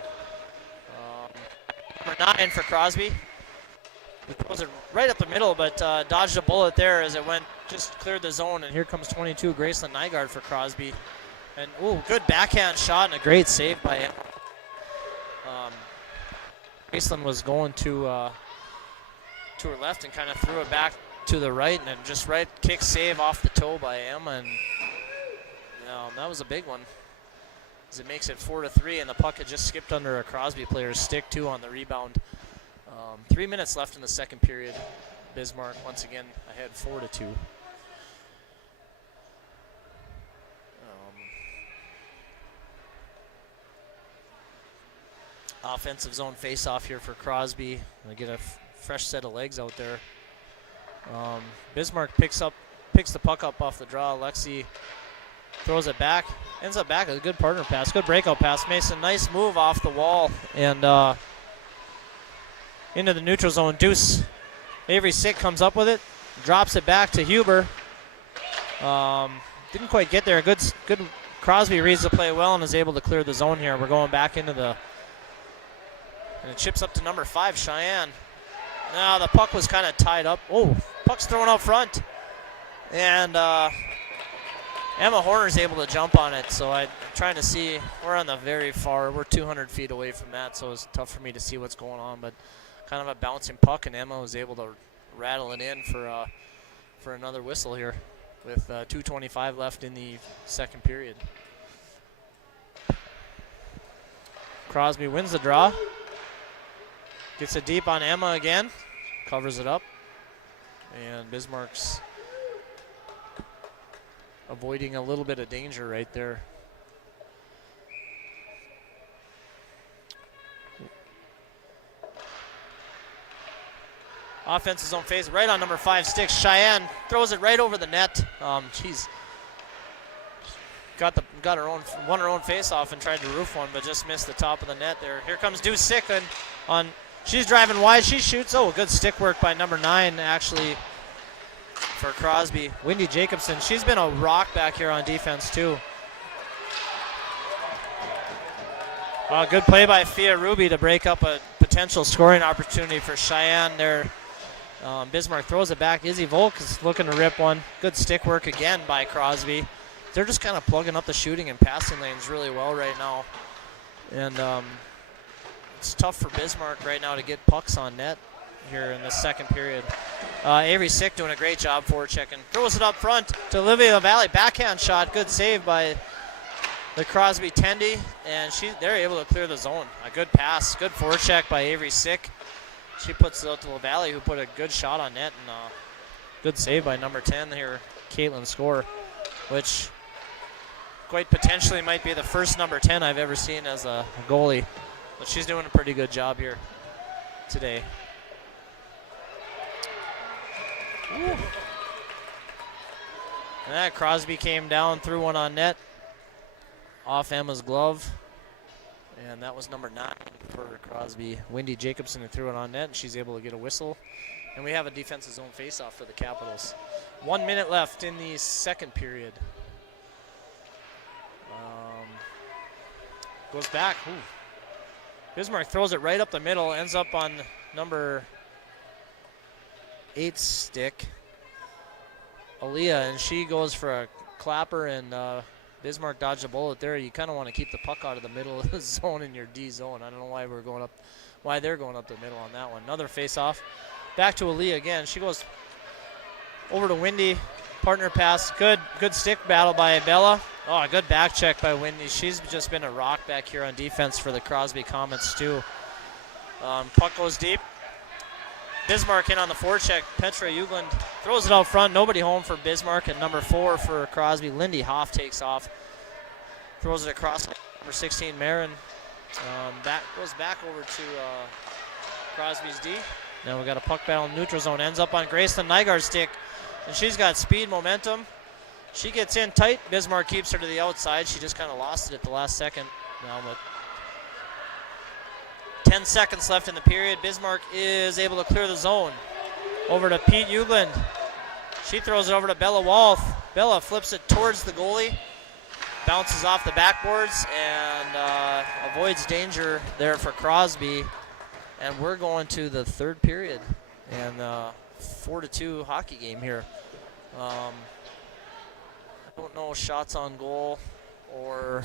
Number 9 for Crosby. He throws it right up the middle, but dodged a bullet there as it just cleared the zone. And here comes 22, Graceland Nygaard for Crosby. And, ooh, good backhand shot and a great save by him. Graceland was going to her left and kind of threw it back to the right, and then just right kick save off the toe by Emma. And that was a big one, as it makes it 4-3, and the puck had just skipped under a Crosby player's stick, too, on the rebound. 3 minutes left in the second period. Bismarck, once again, ahead 4-2. Offensive zone face-off here for Crosby. They get a fresh set of legs out there. Bismarck picks the puck up off the draw. Lexi throws it back, ends up back with a good partner pass, good breakout pass. Mason, nice move off the wall and into the neutral zone. Deuce Avery Sick comes up with it, drops it back to Huber. Didn't quite get there. Good. Crosby reads the play well and is able to clear the zone here. We're going back into and it chips up to number 5, Cheyenne. Now the puck was kind of tied up. Oh, puck's thrown out front. And Emma Horner's able to jump on it. So I'm trying to see, we're 200 feet away from that, so it's tough for me to see what's going on. But kind of a bouncing puck, and Emma was able to rattle it in for another whistle here with 2:25 left in the second period. Crosby wins the draw. Gets it deep on Emma again. Covers it up. And Bismarck's avoiding a little bit of danger right there. Offensive zone face right on number 5 sticks. Cheyenne throws it right over the net. She's won her own face off and tried to roof one, but just missed the top of the net there. Here comes Deuce Sick she's driving wide. She shoots. Oh, good stick work by number 9 actually for Crosby. Wendy Jacobson. She's been a rock back here on defense too. Good play by Fia Ruby to break up a potential scoring opportunity for Cheyenne there. Bismarck throws it back. Izzy Volk is looking to rip one. Good stick work again by Crosby. They're just kind of plugging up the shooting and passing lanes really well right now. And it's tough for Bismarck right now to get pucks on net here in the second period. Avery Sick doing a great job forechecking. Throws it up front to Olivia LaValle. Backhand shot. Good save by the Crosby Tendy. And they're able to clear the zone. A good pass. Good forecheck by Avery Sick. She puts it out to LaValle, who put a good shot on net, and good save by number 10 here, Caitlin Score, which quite potentially might be the first number 10 I've ever seen as a goalie. But she's doing a pretty good job here today. Ooh. And that Crosby came down, threw one on net, off Emma's glove. And that was number 9 for Crosby. Wendy Jacobson, who threw it on net, and she's able to get a whistle. And we have a defensive zone faceoff for the Capitals. 1 minute left in the second period. Goes back. Ooh. Bismarck throws it right up the middle, ends up on number 8's stick, Aaliyah, and she goes for a clapper, and Bismarck dodged a bullet there. You kind of want to keep the puck out of the middle of the zone in your D zone. I don't know why they're going up the middle on that one. Another face-off. Back to Aaliyah again. She goes over to Wendy. Partner pass. Good stick battle by Bella. Oh, a good back check by Wendy. She's just been a rock back here on defense for the Crosby Comets too. Puck goes deep. Bismarck in on the forecheck. Petra Ugland throws it out front. Nobody home for Bismarck. And number 4 for Crosby, Lindy Hoff, takes off. Throws it across number 16, Marin. Goes back over to Crosby's D. Now we got a puck battle in neutral zone. Ends up on Graceland Nygaard's stick. And she's got speed, momentum. She gets in tight. Bismarck keeps her to the outside. She just kind of lost it at the last second. Now, but 10 seconds left in the period. Bismarck is able to clear the zone. Over to Pete Ugland. She throws it over to Bella Walth. Bella flips it towards the goalie. Bounces off the backboards and avoids danger there for Crosby. And we're going to the third period. And 4-2 hockey game here. I don't know shots on goal or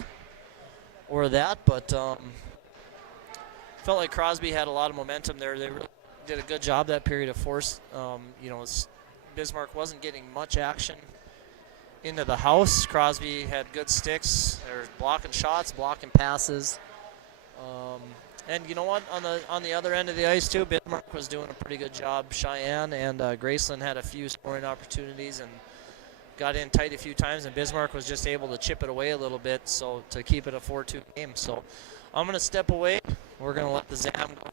that, but felt like Crosby had a lot of momentum there. They really did a good job that period of force. Bismarck wasn't getting much action into the house. Crosby had good sticks. They were blocking shots, blocking passes. And you know what? On the other end of the ice too, Bismarck was doing a pretty good job. Cheyenne and Graceland had a few scoring opportunities and got in tight a few times, and Bismarck was just able to chip it away a little bit, so to keep it a 4-2 game. So I'm going to step away. We're going to let the ZAM go.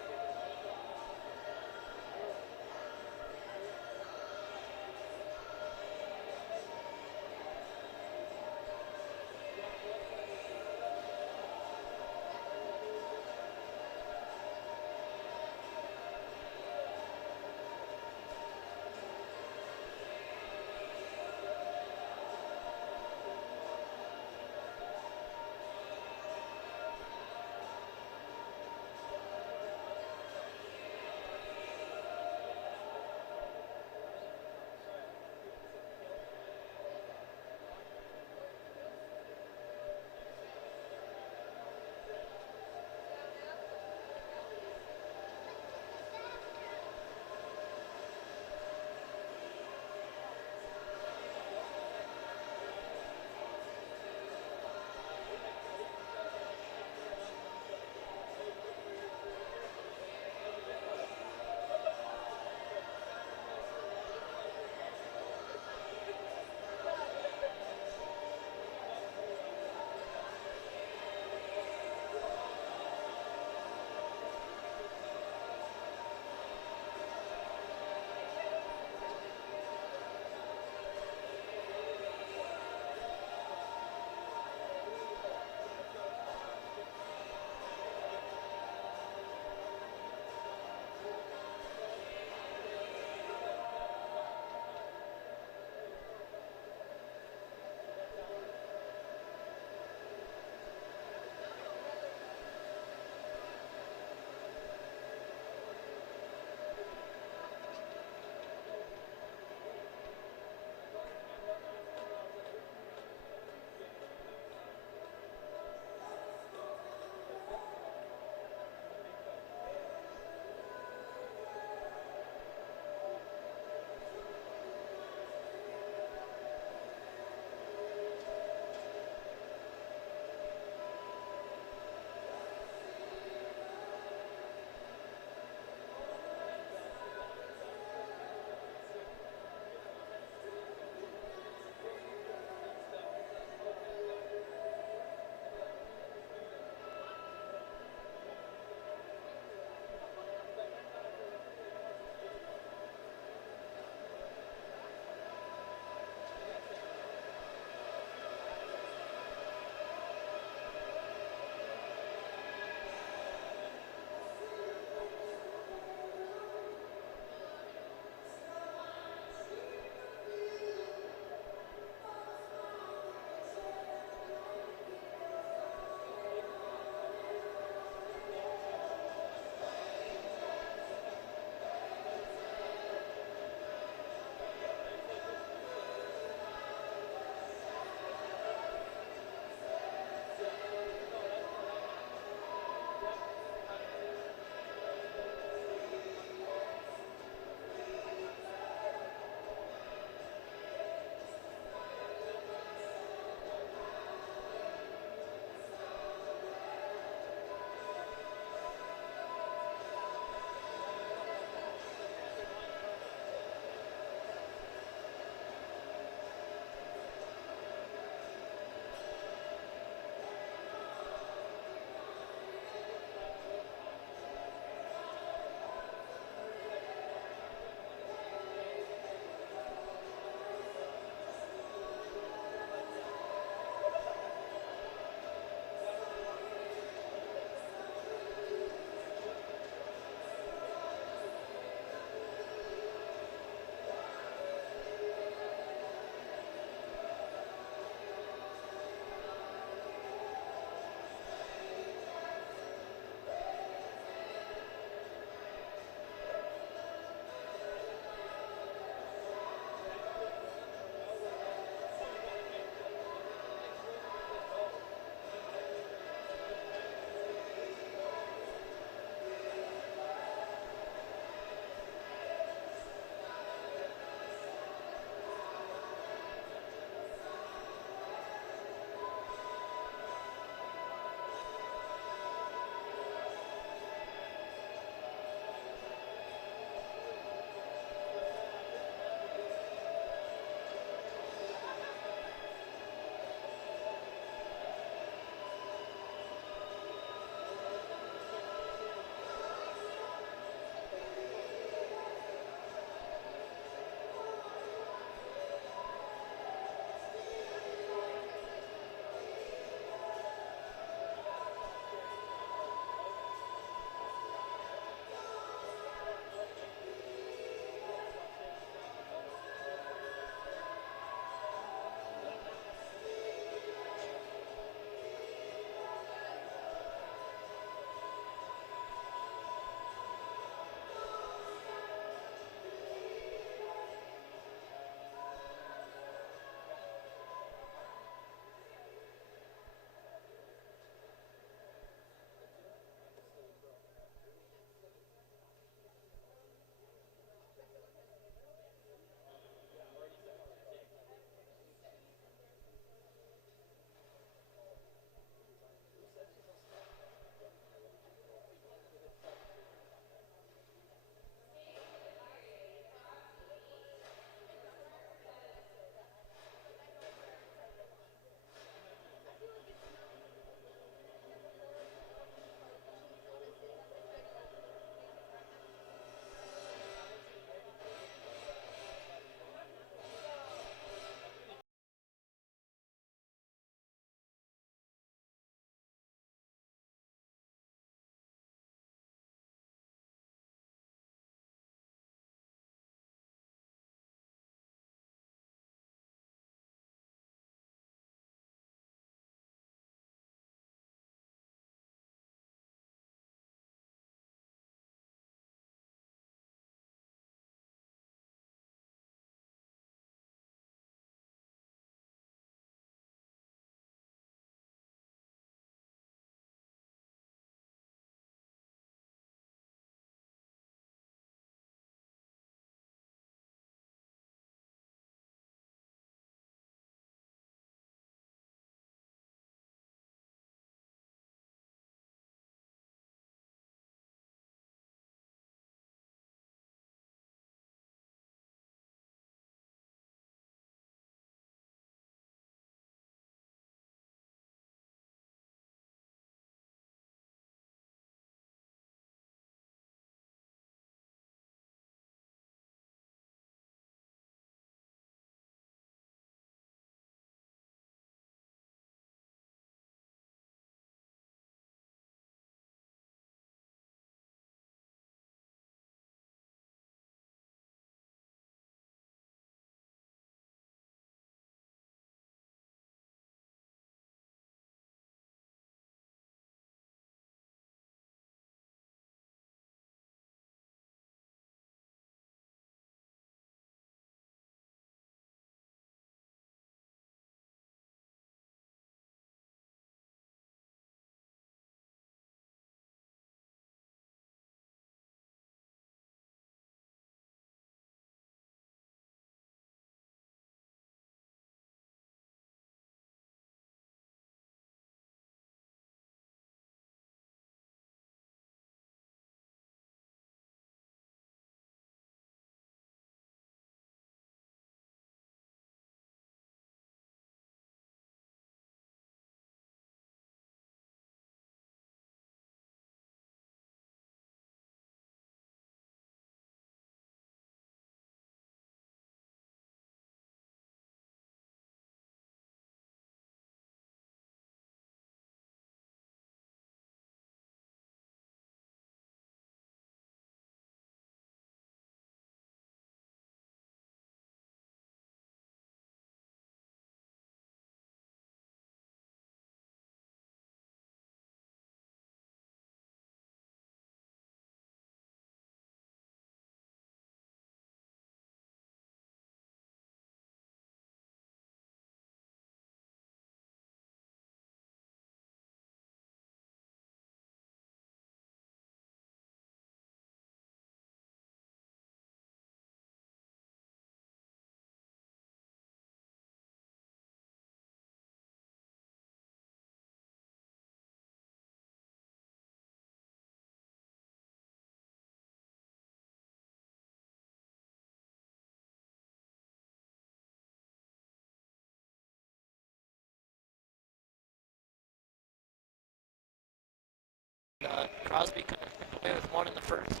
Crosby could have away with one in the first.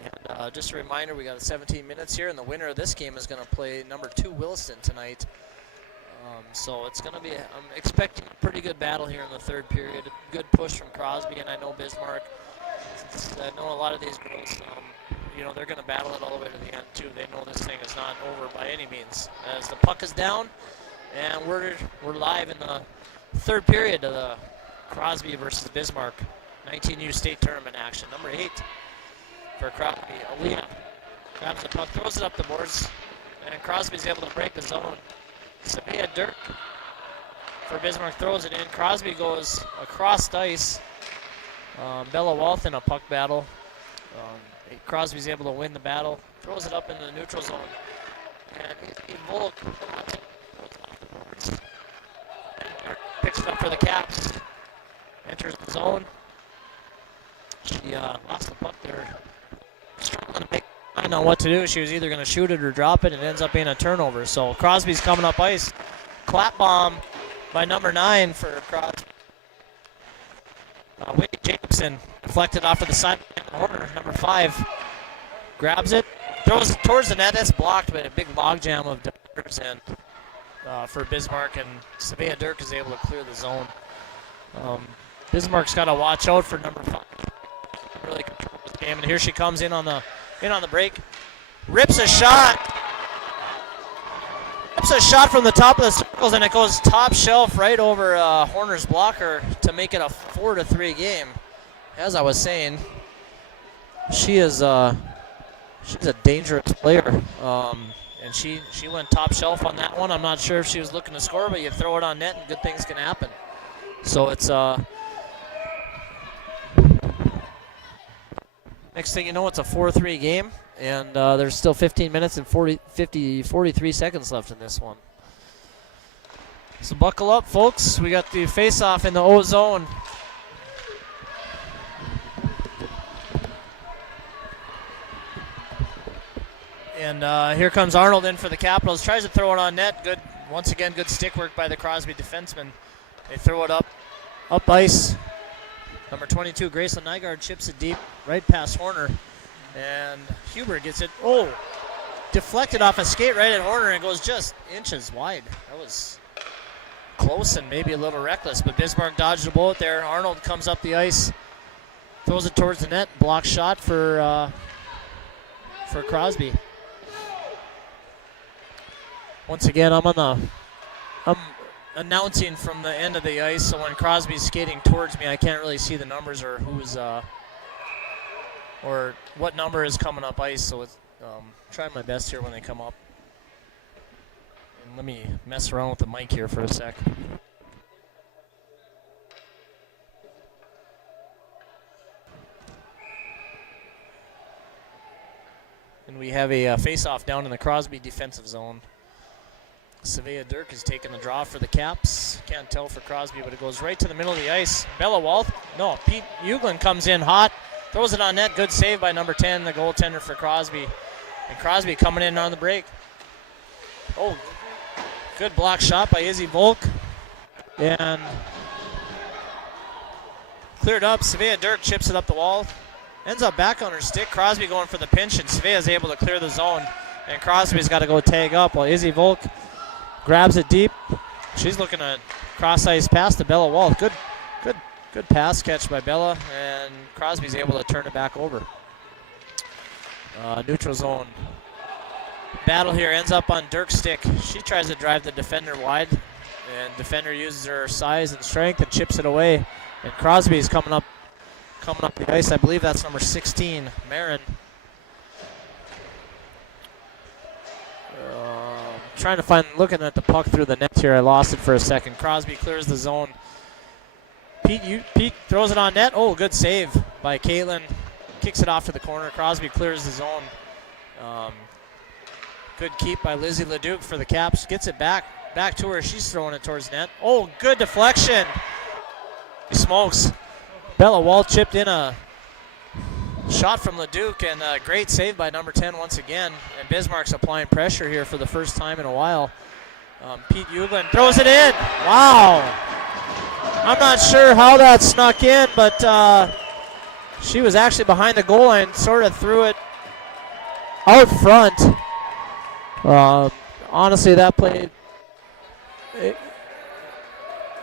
And just a reminder, we got 17 minutes here, and the winner of this game is going to play number 2 Williston tonight. So it's going to be, I'm expecting a pretty good battle here in the third period. A good push from Crosby, and I know Bismarck. I know a lot of these girls, they're going to battle it all the way to the end, too. They know this thing is not over by any means. As the puck is down, and we're live in the third period of the Crosby versus Bismarck 19U state tournament action. Number 8 for Crosby, Aaliyah grabs the puck, throws it up the boards, and Crosby's able to break the zone. Sabia Dirk for Bismarck throws it in. Crosby goes across the ice. Bella Walth in a puck battle. Crosby's able to win the battle. Throws it up into the neutral zone. And Volk picks it up for the Caps. Enters the zone. She lost the puck there. Struggling to make. I don't know what to do. She was either going to shoot it or drop it. It ends up being a turnover. So Crosby's coming up ice. Clap bomb by number 9 for Crosby. Whitney Jacobson deflected off to the side of the corner. Number 5 grabs it, throws it towards the net. That's blocked, but a big logjam of defenders and for Bismarck, and Sabia Dirk is able to clear the zone. Bismarck's got to watch out for number 5. Really control this game, and here she comes in on the break. Rips a shot from the top of the circles, and it goes top shelf right over Horner's blocker to make it a 4-3 game. As I was saying, she's a dangerous player, and she went top shelf on that one. I'm not sure if she was looking to score, but you throw it on net and good things can happen. So it's next thing you know, it's a 4-3 game. And there's still 15 minutes and 43 seconds left in this one. So buckle up, folks. We got the face-off in the O zone. And here comes Arnold in for the Capitals. Tries to throw it on net. Good, once again, good stick work by the Crosby defenseman. They throw it up ice. Number 22, Graceland Nygaard chips it deep, right past Horner. And Huber gets it. Oh, deflected off a skate right at Horner and goes just inches wide. That was close and maybe a little reckless, but Bismarck dodged a bullet there. Arnold comes up the ice, throws it towards the net, block shot for Crosby. Once again, I'm announcing from the end of the ice, so when Crosby's skating towards me, I can't really see the numbers or who's or what number is coming up ice, so it's trying my best here when they come up. And let me mess around with the mic here for a sec. And we have a face-off down in the Crosby defensive zone. Savea Dirk is taking the draw for the Caps. Can't tell for Crosby, but it goes right to the middle of the ice. Bella Walth, no, Pete Uglin comes in hot. Throws it on net. Good save by number 10, the goaltender for Crosby. And Crosby coming in on the break. Oh, good block shot by Izzy Volk. And cleared up. Savea Dirk chips it up the wall. Ends up back on her stick. Crosby going for the pinch, and Savea is able to clear the zone. And Crosby's got to go tag up while Izzy Volk grabs it deep. She's looking at cross ice pass to Bella Wall. Good pass catch by Bella, and Crosby's able to turn it back over. Neutral zone. Battle here ends up on Dirk's stick. She tries to drive the defender wide, and defender uses her size and strength and chips it away. And Crosby's coming up the ice. I believe that's number 16, Marin. Looking at the puck through the net here. I lost it for a second. Crosby clears the zone. Pete throws it on net. Oh, good save by Caitlin. Kicks it off to the corner. Crosby clears the zone. Good keep by Lizzie Leduc for the Caps. Gets it back to her. She's throwing it towards net. Oh, good deflection. He smokes. Bella Wall chipped in a shot from Leduc, and a great save by number 10 once again. And Bismarck's applying pressure here for the first time in a while. Pete Uglin throws it in. Wow. I'm not sure how that snuck in, but she was actually behind the goal line, sort of threw it out front. Honestly, that play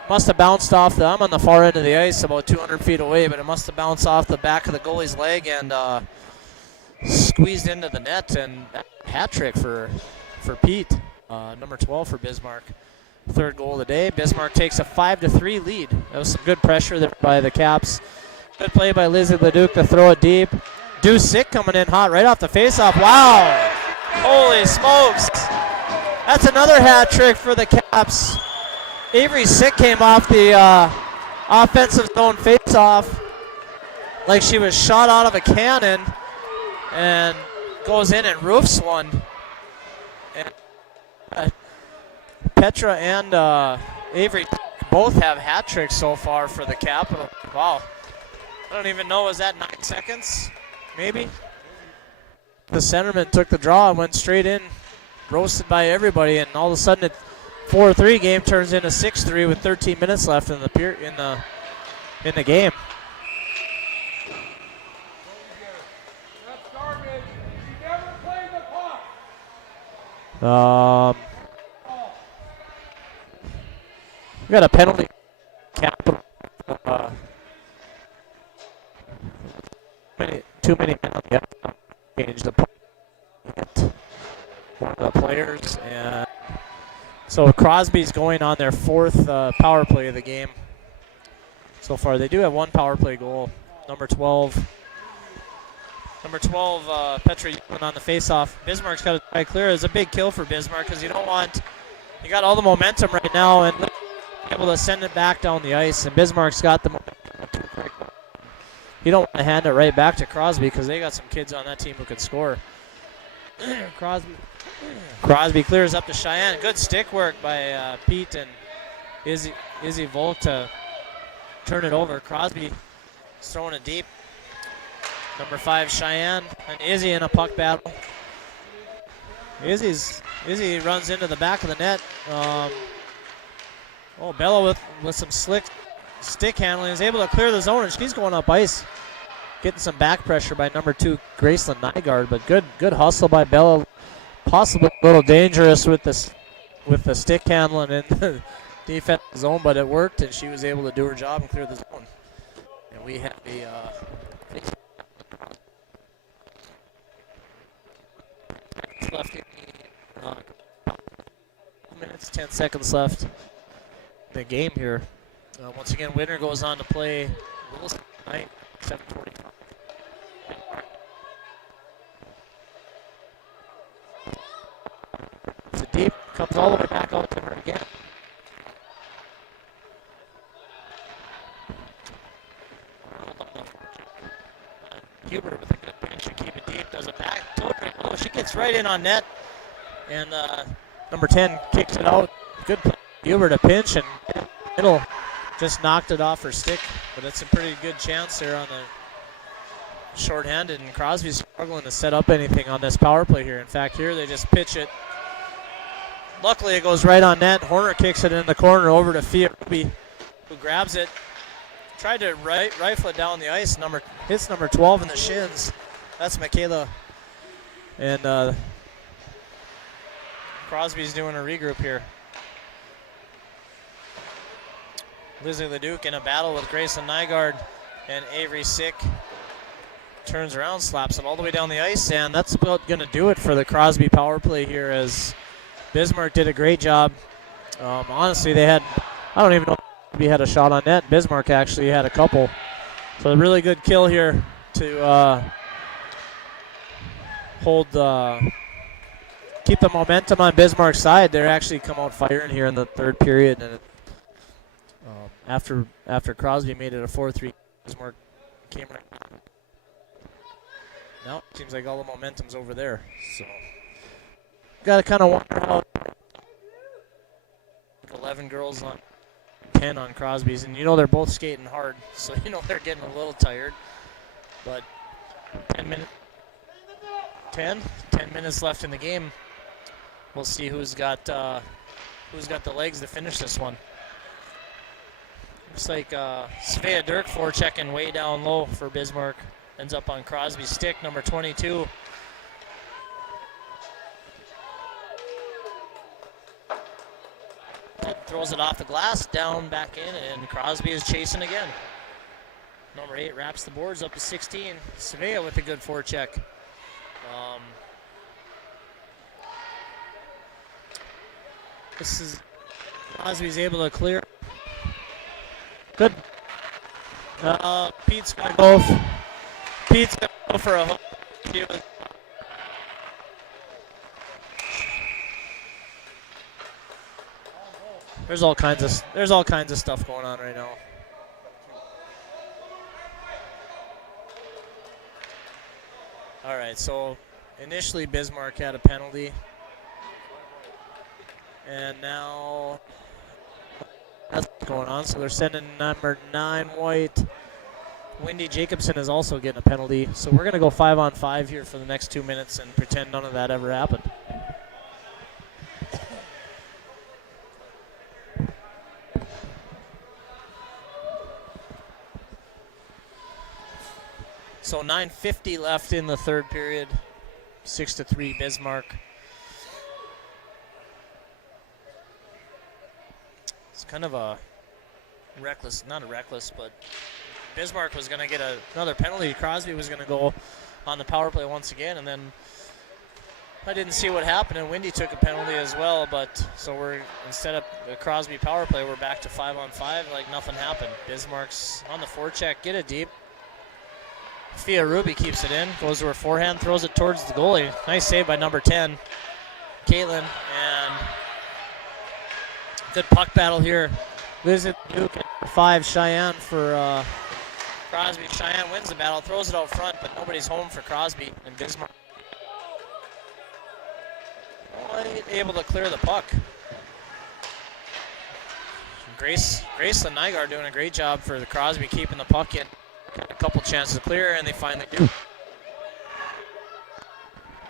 must have bounced off I'm on the far end of the ice, about 200 feet away, but it must have bounced off the back of the goalie's leg and squeezed into the net, and hat trick for Pete, number 12 for Bismarck. Third goal of the day. Bismarck takes a 5-3 lead. That was some good pressure there by the Caps. Good play by Lizzie Leduc to throw it deep. Deuce Sick coming in hot right off the faceoff. Wow! Holy smokes! That's another hat trick for the Caps. Avery Sick came off the offensive zone faceoff like she was shot out of a cannon and goes in and roofs one. And Petra and Avery both have hat tricks so far for the Capital. Wow. I don't even know, was that 9 seconds? Maybe? The centerman took the draw and went straight in, roasted by everybody, and all of a sudden it 4-3 game turns into 6-3 with 13 minutes left in the game. We got a penalty. Capital. Too many men on the up. Change the one of the players, and so Crosby's going on their fourth power play of the game so far. They do have one power play goal. Number 12, Petra Euclid on the faceoff. Bismarck's got to try clear. It's a big kill for Bismarck because you got all the momentum right now and able to send it back down the ice. And Bismarck's got the momentum. You don't want to hand it right back to Crosby because they got some kids on that team who can score. Crosby clears up to Cheyenne. Good stick work by Pete and Izzy Volk to turn it over. Crosby is throwing it deep. Number 5, Cheyenne, and Izzy in a puck battle. Izzy runs into the back of the net. Bella with some slick stick handling is able to clear the zone, and she's going up ice, getting some back pressure by number 2, Graceland Nygaard. But good hustle by Bella. Possibly a little dangerous with the stick handling in the defensive zone, but it worked, and she was able to do her job and clear the zone. And we have the left in minutes, 10 seconds left in the game here. Once again, winner goes on to play Wilson tonight, 7:45. It's a deep, comes all the way back out to her again. Huber with a good pinch and keep it deep, does it back. Oh, she gets right in on net, and number 10 kicks it out. Good play. Huber to pinch, and middle just knocked it off her stick, but it's a pretty good chance there on the shorthanded, and Crosby's struggling to set up anything on this power play here. In fact, here they just pitch it. Luckily, it goes right on net. Horner kicks it in the corner over to Fia Ruby, who grabs it. Tried to rifle it down the ice. Hits number 12 in the shins. That's Michaela. And Crosby's doing a regroup here. Lizzie Leduc in a battle with Grayson Nygaard, and Avery Sick turns around, slaps it all the way down the ice, and that's about going to do it for the Crosby power play here, as Bismarck did a great job. Honestly, I don't even know if we had a shot on net. Bismarck actually had a couple. So a really good kill here to keep the momentum on Bismarck's side. They're actually come out firing here in the third period, and after Crosby made it a 4-3, Bismarck came right. Now it seems like all the momentum's over there. So got to kind of wonder how 11 girls on 10 on Crosby's, and they're both skating hard, so they're getting a little tired. But 10 minutes left in the game. We'll see who's got the legs to finish this one. Looks like Svea Dirk forechecking way down low for Bismarck. Ends up on Crosby's stick, number 22. Throws it off the glass, down, back in, and Crosby is chasing again. Number 8 wraps the boards up to 16. Svea with a good forecheck. This is Crosby's able to clear. Good. Pete's gonna go. Pete's gonna go for a hook. There's all kinds of stuff going on right now. All right, so initially Bismarck had a penalty, and now that's what's going on. So they're sending number 9 White. Wendy Jacobson is also getting a penalty. So we're gonna go 5-on-5 here for the next 2 minutes and pretend none of that ever happened. So 9:50 left in the third period. 6-3 Bismarck. It's kind of a reckless, not a reckless, but Bismarck was going to get another penalty. Crosby was going to go on the power play once again, and then I didn't see what happened, and Wendy took a penalty as well. But so we're, instead of the Crosby power play, we're back to 5-on-5 like nothing happened. Bismarck's on the forecheck, get it deep. Fia Ruby keeps it in, goes to her forehand, throws it towards the goalie. Nice save by number 10, Caitlin, and good puck battle here. Visit Duke at 5, Cheyenne for Crosby. Cheyenne wins the battle, throws it out front, but nobody's home for Crosby, and Bismarck able to clear the puck. Graceland Nygaard doing a great job for the Crosby, keeping the puck in. Got a couple chances to clear, and they finally do.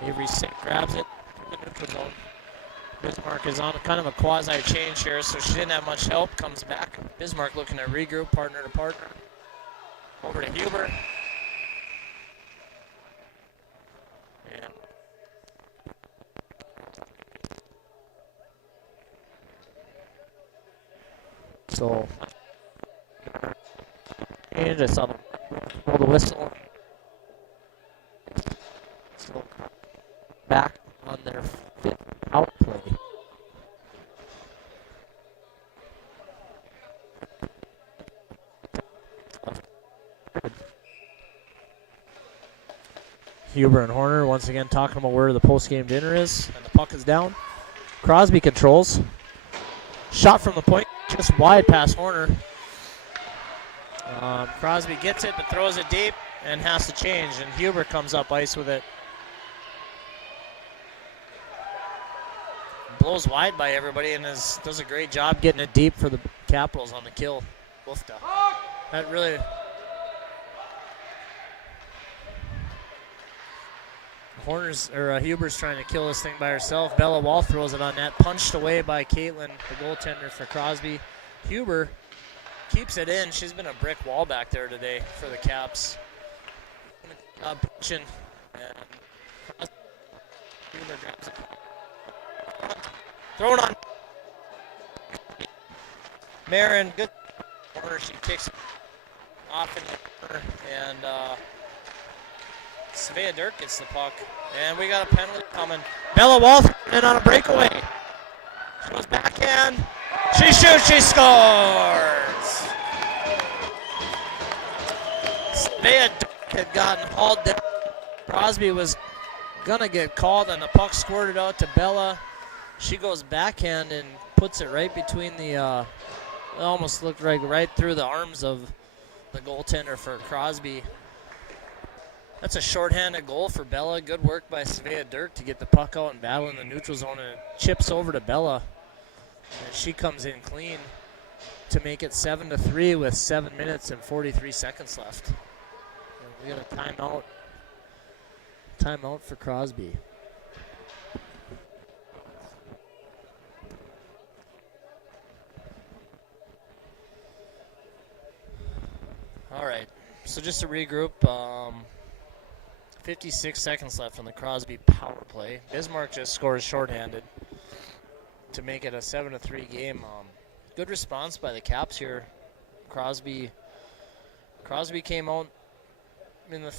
Avery Sick grabs it in the neutral zone. Bismarck is on kind of a quasi-change here, so she didn't have much help. Comes back. Bismarck looking to regroup, partner to partner. Over to Huber. And so, and I saw them blow the whistle. So back on their 5th outplay. Huber and Horner once again talking about where the post-game dinner is, and the puck is down. Crosby controls. Shot from the point, just wide past Horner. Crosby gets it, but throws it deep and has to change, and Huber comes up ice with it. Blows wide by everybody and does a great job getting it deep for the Capitals on the kill. Woofda. That really... Huber's trying to kill this thing by herself. Bella Wall throws it on net, punched away by Caitlin, the goaltender for Crosby. Huber keeps it in. She's been a brick wall back there today for the Caps. Pushing, and Huber grabs it. Thrown on. Marin, good corner. She kicks it off in the corner, and Svea Dirk gets the puck, and we got a penalty coming. Bella Wall in on a breakaway. She goes backhand. She shoots, she scores! Svea Dirk had gotten hauled down. Crosby was gonna get called, and the puck squirted out to Bella. She goes backhand and puts it right between the, it almost looked like right through the arms of the goaltender for Crosby. That's a shorthanded goal for Bella. Good work by Svea Dirk to get the puck out and battle in the neutral zone, and it chips over to Bella. And she comes in clean to make it 7-3 with 7 minutes and 43 seconds left. And we got a timeout. Timeout for Crosby. All right, so just to regroup, 56 seconds left on the Crosby power play. Bismarck just scores shorthanded to make it a 7-3 game. Good response by the Caps here. Crosby came out in the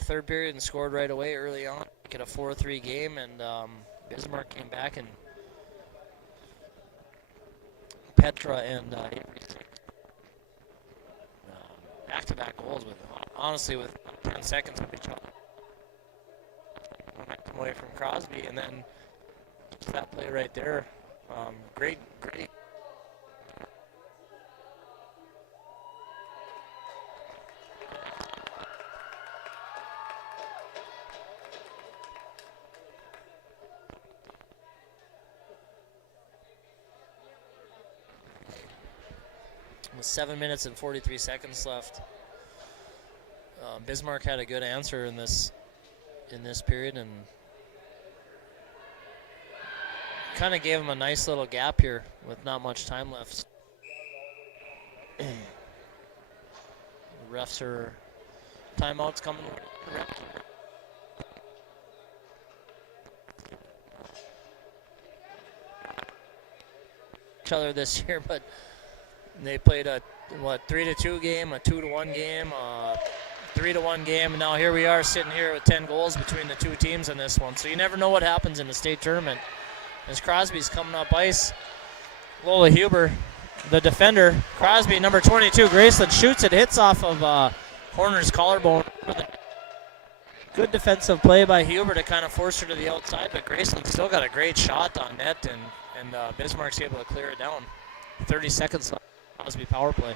third period and scored right away early on. Make it a 4-3 game, and Bismarck came back and Petra and back-to-back goals with 10 seconds of each other. Momentum away from Crosby, and then that play right there. Great. With 7 minutes and 43 seconds left, Bismarck had a good answer in this period and kind of gave him a nice little gap here with not much time left. The refs are timeouts coming. Each other this year, but they played a 3-2 game, a 2-1 game, a 3-1 game, and now here we are sitting here with 10 goals between the two teams in this one. So you never know what happens in the state tournament. As Crosby's coming up ice, Lola Huber, the defender. Crosby, number 22, Graceland shoots it, hits off of Horner's collarbone. Good defensive play by Huber to kind of force her to the outside, but Graceland still got a great shot on net, and Bismarck's able to clear it down. 30 seconds left. Crosby power play.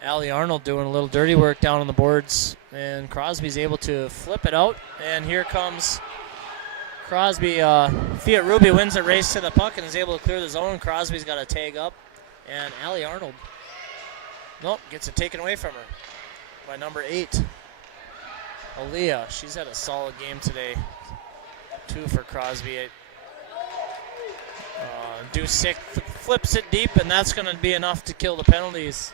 Allie Arnold doing a little dirty work down on the boards, and Crosby's able to flip it out, and here comes Crosby. Fiat Ruby wins the race to the puck and is able to clear the zone. Crosby's got a tag up, and Allie Arnold, gets it taken away from her by number 8. Aaliyah, she's had a solid game today. 2 for Crosby. Dusick flips it deep, and that's going to be enough to kill the penalties.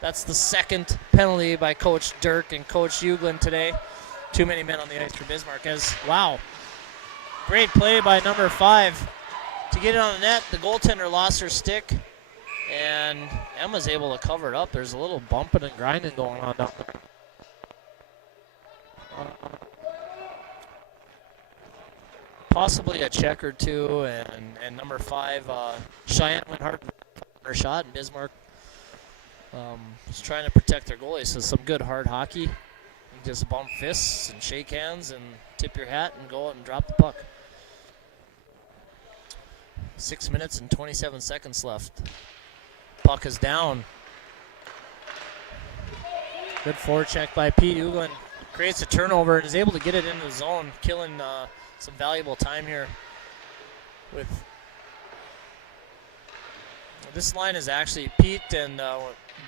That's the second penalty by Coach Dirk and Coach Uglin today. Too many men on the ice for Bismarck. Great play by number 5 to get it on the net. The goaltender lost her stick, and Emma's able to cover it up. There's a little bumping and grinding going on down there. Possibly a check or two, and number 5, Cheyenne went hard on her shot, and Bismarck was trying to protect their goalie. So some good hard hockey. You just bump fists and shake hands and tip your hat and go out and drop the puck. 6 minutes and 27 seconds left. Puck is down. Good forecheck by Pete Uglin. Creates a turnover and is able to get it into the zone, killing some valuable time here. With this line is actually Pete and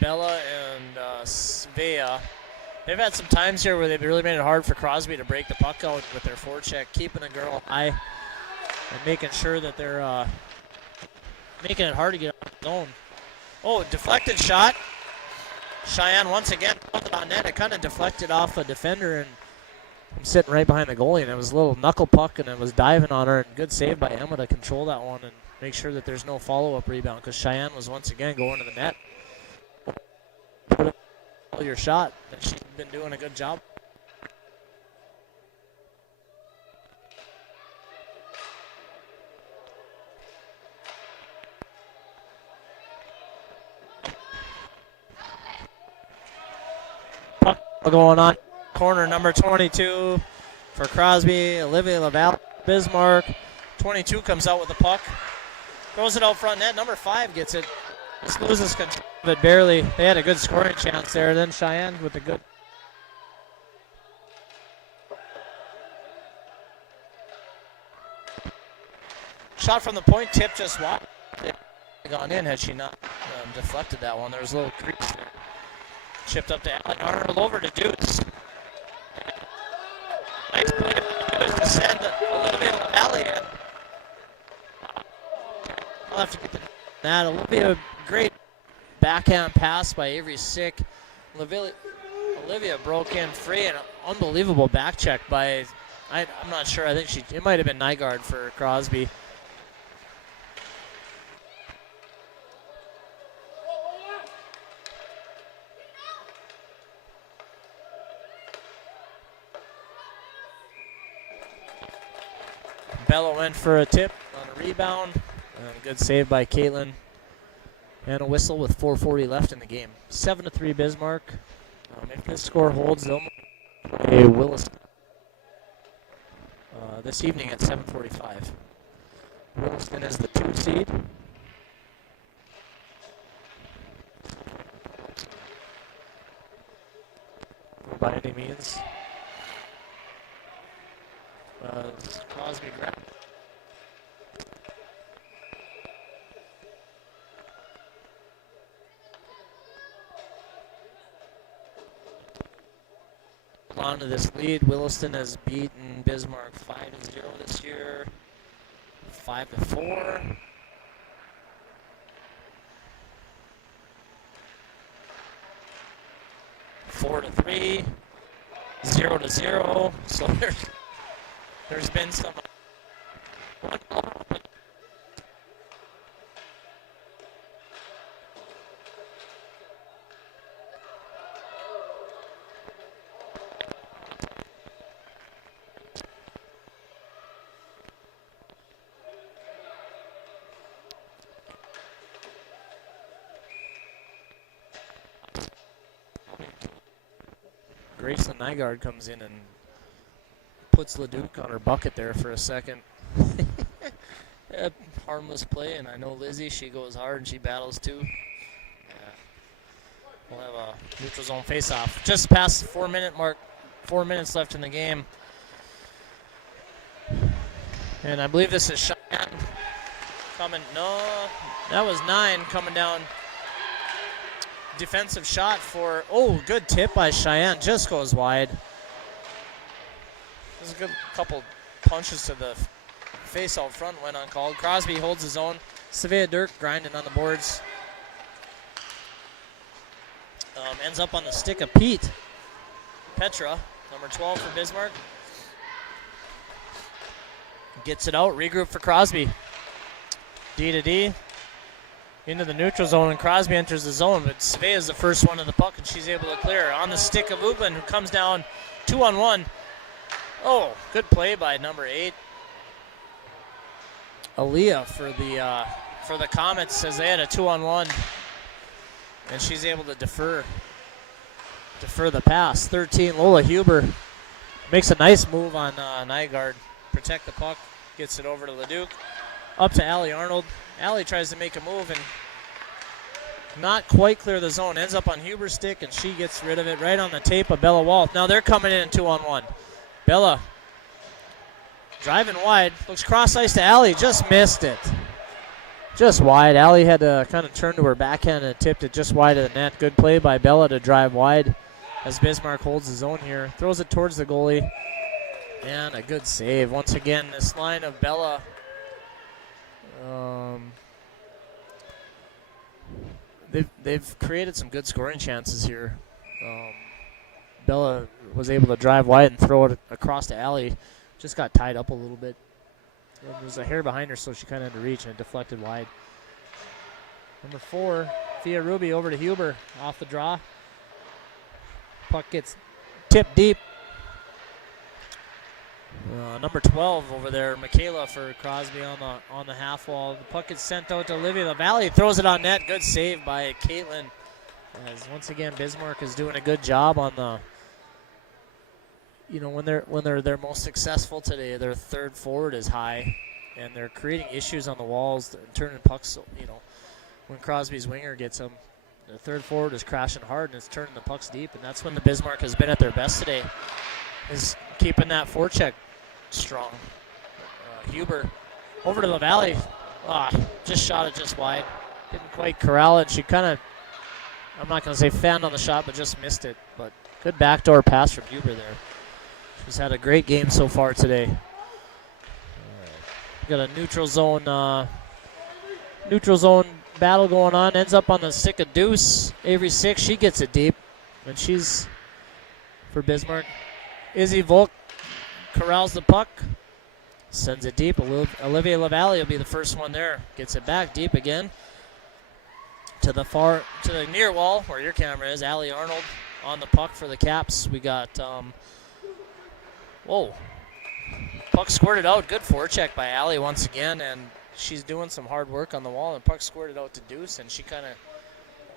Bella and Svea. They've had some times here where they've really made it hard for Crosby to break the puck out with their forecheck, keeping the girl high and making sure that they're making it hard to get out of the zone. Oh, deflected shot. Cheyenne once again put it on net. It kind of deflected off a defender, and I'm sitting right behind the goalie, and it was a little knuckle puck, and it was diving on her. And good save by Emma to control that one and make sure that there's no follow-up rebound, because Cheyenne was once again going to the net. Put it on your shot, and she's been doing a good job. Puck going on. Corner number 22 for Crosby. Olivia Laval, Bismarck. 22 comes out with the puck. Throws it out front net. Number 5 gets it. Just loses control of it barely. They had a good scoring chance there. Then Cheyenne with a good. Shot from the point. Tip just walked. Gone in had she not deflected that one. There was a little crease there. Chipped up to Allen Arnold over to Dukes. Nice play to send Olivia Valley in. I'll have to get the that. Olivia, great backhand pass by Avery Sick. Olivia broke in free, and unbelievable back check by, I'm not sure, I think it might have been Nygaard for Crosby. Bella went for a tip on a rebound. Good save by Caitlin. And a whistle with 4:40 left in the game. 7-3 Bismarck. If this score holds, they'll play Williston this evening at 7:45. Williston is the 2 seed. By any means. Crosby grabbed. On to this lead. Williston has beaten Bismarck 5-0 this year. 5-4. Four to 3. 0-0. So there's been some. Grayson Nygaard comes in and puts Leduc on her bucket there for a second. Yeah, harmless play, and I know Lizzie, she goes hard and she battles too. Yeah. We'll have a neutral zone face-off. Just past the 4-minute mark, 4 minutes left in the game. And I believe this is Cheyenne coming, no, that was 9 coming down. Defensive shot for, oh, good tip by Cheyenne, just goes wide. There's a good couple punches to the face out front went uncalled. Crosby holds his own. Savea Dirk grinding on the boards. Ends up on the stick of Pete. Petra, number 12 for Bismarck. Gets it out, regroup for Crosby. D to D. Into the neutral zone, and Crosby enters the zone, but Savea is the first one to the puck, and she's able to clear. On the stick of Uglin, who comes down 2-on-1. Oh, good play by number 8. Aaliyah for the Comets, says they had a 2-on-1, and she's able to defer the pass. 13, Lola Huber makes a nice move on Nygaard. Protect the puck, gets it over to Leduc. Up to Allie Arnold. Allie tries to make a move and not quite clear the zone. Ends up on Huber's stick, and she gets rid of it right on the tape of Bella Walt. Now they're coming in 2-on-1. Bella driving wide. Looks cross ice to Allie. Just missed it. Just wide. Allie had to kind of turn to her backhand and tipped it just wide of the net. Good play by Bella to drive wide as Bismarck holds his own here. Throws it towards the goalie. And a good save. Once again, this line of Bella. They've created some good scoring chances here. Bella was able to drive wide and throw it across to Allie. Just got tied up a little bit. There was a hair behind her, so she kind of had to reach, and it deflected wide. Number 4, Thea Ruby over to Huber off the draw. Puck gets tipped deep. Number 12 over there, Michaela for Crosby on the half wall. The puck gets sent out to Olivia LaValle, throws it on net. Good save by Caitlin. As once again, Bismarck is doing a good job on the. You know, when they're their most successful today, their third forward is high, and they're creating issues on the walls, turning pucks. You know, when Crosby's winger gets them, the third forward is crashing hard and it's turning the pucks deep, and that's when the Bismarck has been at their best today, is keeping that forecheck strong. Huber over to LaValle. Just shot it just wide. Didn't quite corral it. She kind of, I'm not going to say fanned on the shot, but just missed it. But good backdoor pass from Huber there. She's had a great game so far today. Got a neutral zone battle going on. Ends up on the stick of deuce. Avery 6, she gets it deep. And she's for Bismarck. Izzy Volk corrals the puck. Sends it deep. Olivia LaValle will be the first one there. Gets it back deep again. To the near wall where your camera is. Allie Arnold on the puck for the Caps. We got, puck squirted out. Good forecheck by Allie once again, and she's doing some hard work on the wall, and puck squirted out to Deuce, and she kind of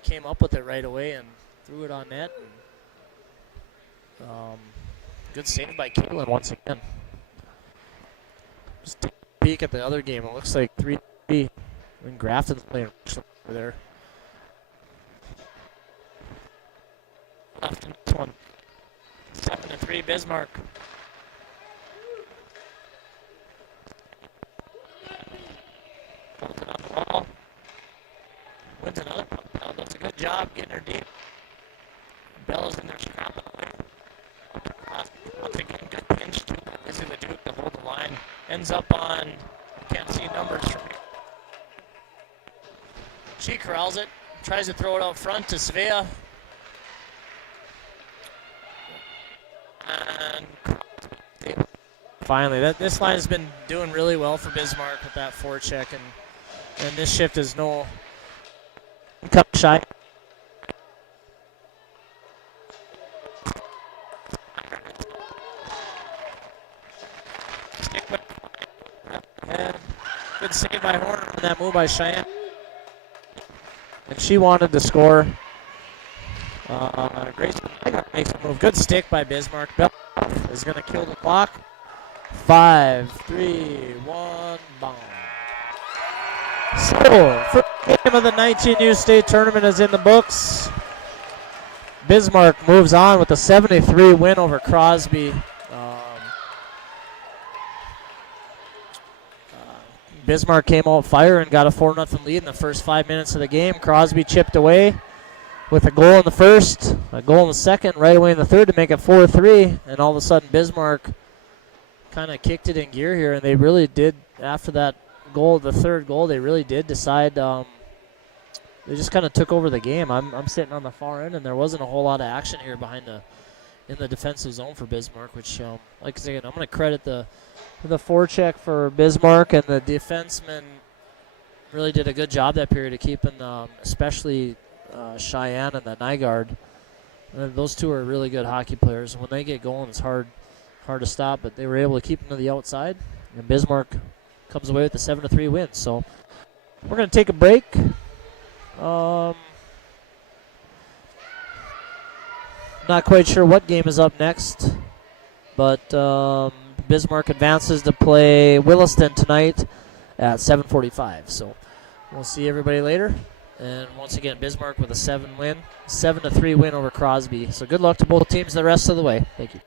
came up with it right away and threw it on net. And, good save by Caitlin once again. Just take a peek at the other game. It looks like 3-3. When Grafton's playing over there. Left in this one. 7-3 Bismarck. Pulls it on the wall. Wins another puck. Bell does a good job getting her deep. Bella's in there scrapping away. Once again, good pinch to Izzy LeDuc to hold the line. Ends up on, can't see numbers from here. She corrals it. Tries to throw it out front to Svea. And finally, this line has been doing really well for Bismarck with that forecheck, and this shift is no cup shy. Good save by Horner on that move by Cheyenne. And she wanted to score. Grace makes a move. Good stick by Bismarck. Bell is going to kill the clock. 5, 3, 1, bomb. So, first game of the 19U state tournament is in the books. Bismarck moves on with a 73 win over Crosby. Bismarck came out fire and got a 4-0 lead in the first 5 minutes of the game. Crosby chipped away with a goal in the first, a goal in the second, right away in the third to make it 4-3. And all of a sudden, Bismarck kind of kicked it in gear here, and they really did, after that goal, the third goal, they really did decide, they just kind of took over the game. I'm sitting on the far end, and there wasn't a whole lot of action here in the defensive zone for Bismarck, which, like I said, I'm going to credit the forecheck for Bismarck, and the defensemen really did a good job that period of keeping, especially Cheyenne and the Nygaard. Those two are really good hockey players. When they get going, it's hard to stop, but they were able to keep them to the outside, and Bismarck comes away with a 7-3 win. So we're going to take a break. Not quite sure what game is up next, but Bismarck advances to play Williston tonight at 7:45. So we'll see everybody later. And once again, Bismarck with a 7-3 win over Crosby. So good luck to both teams the rest of the way. Thank you.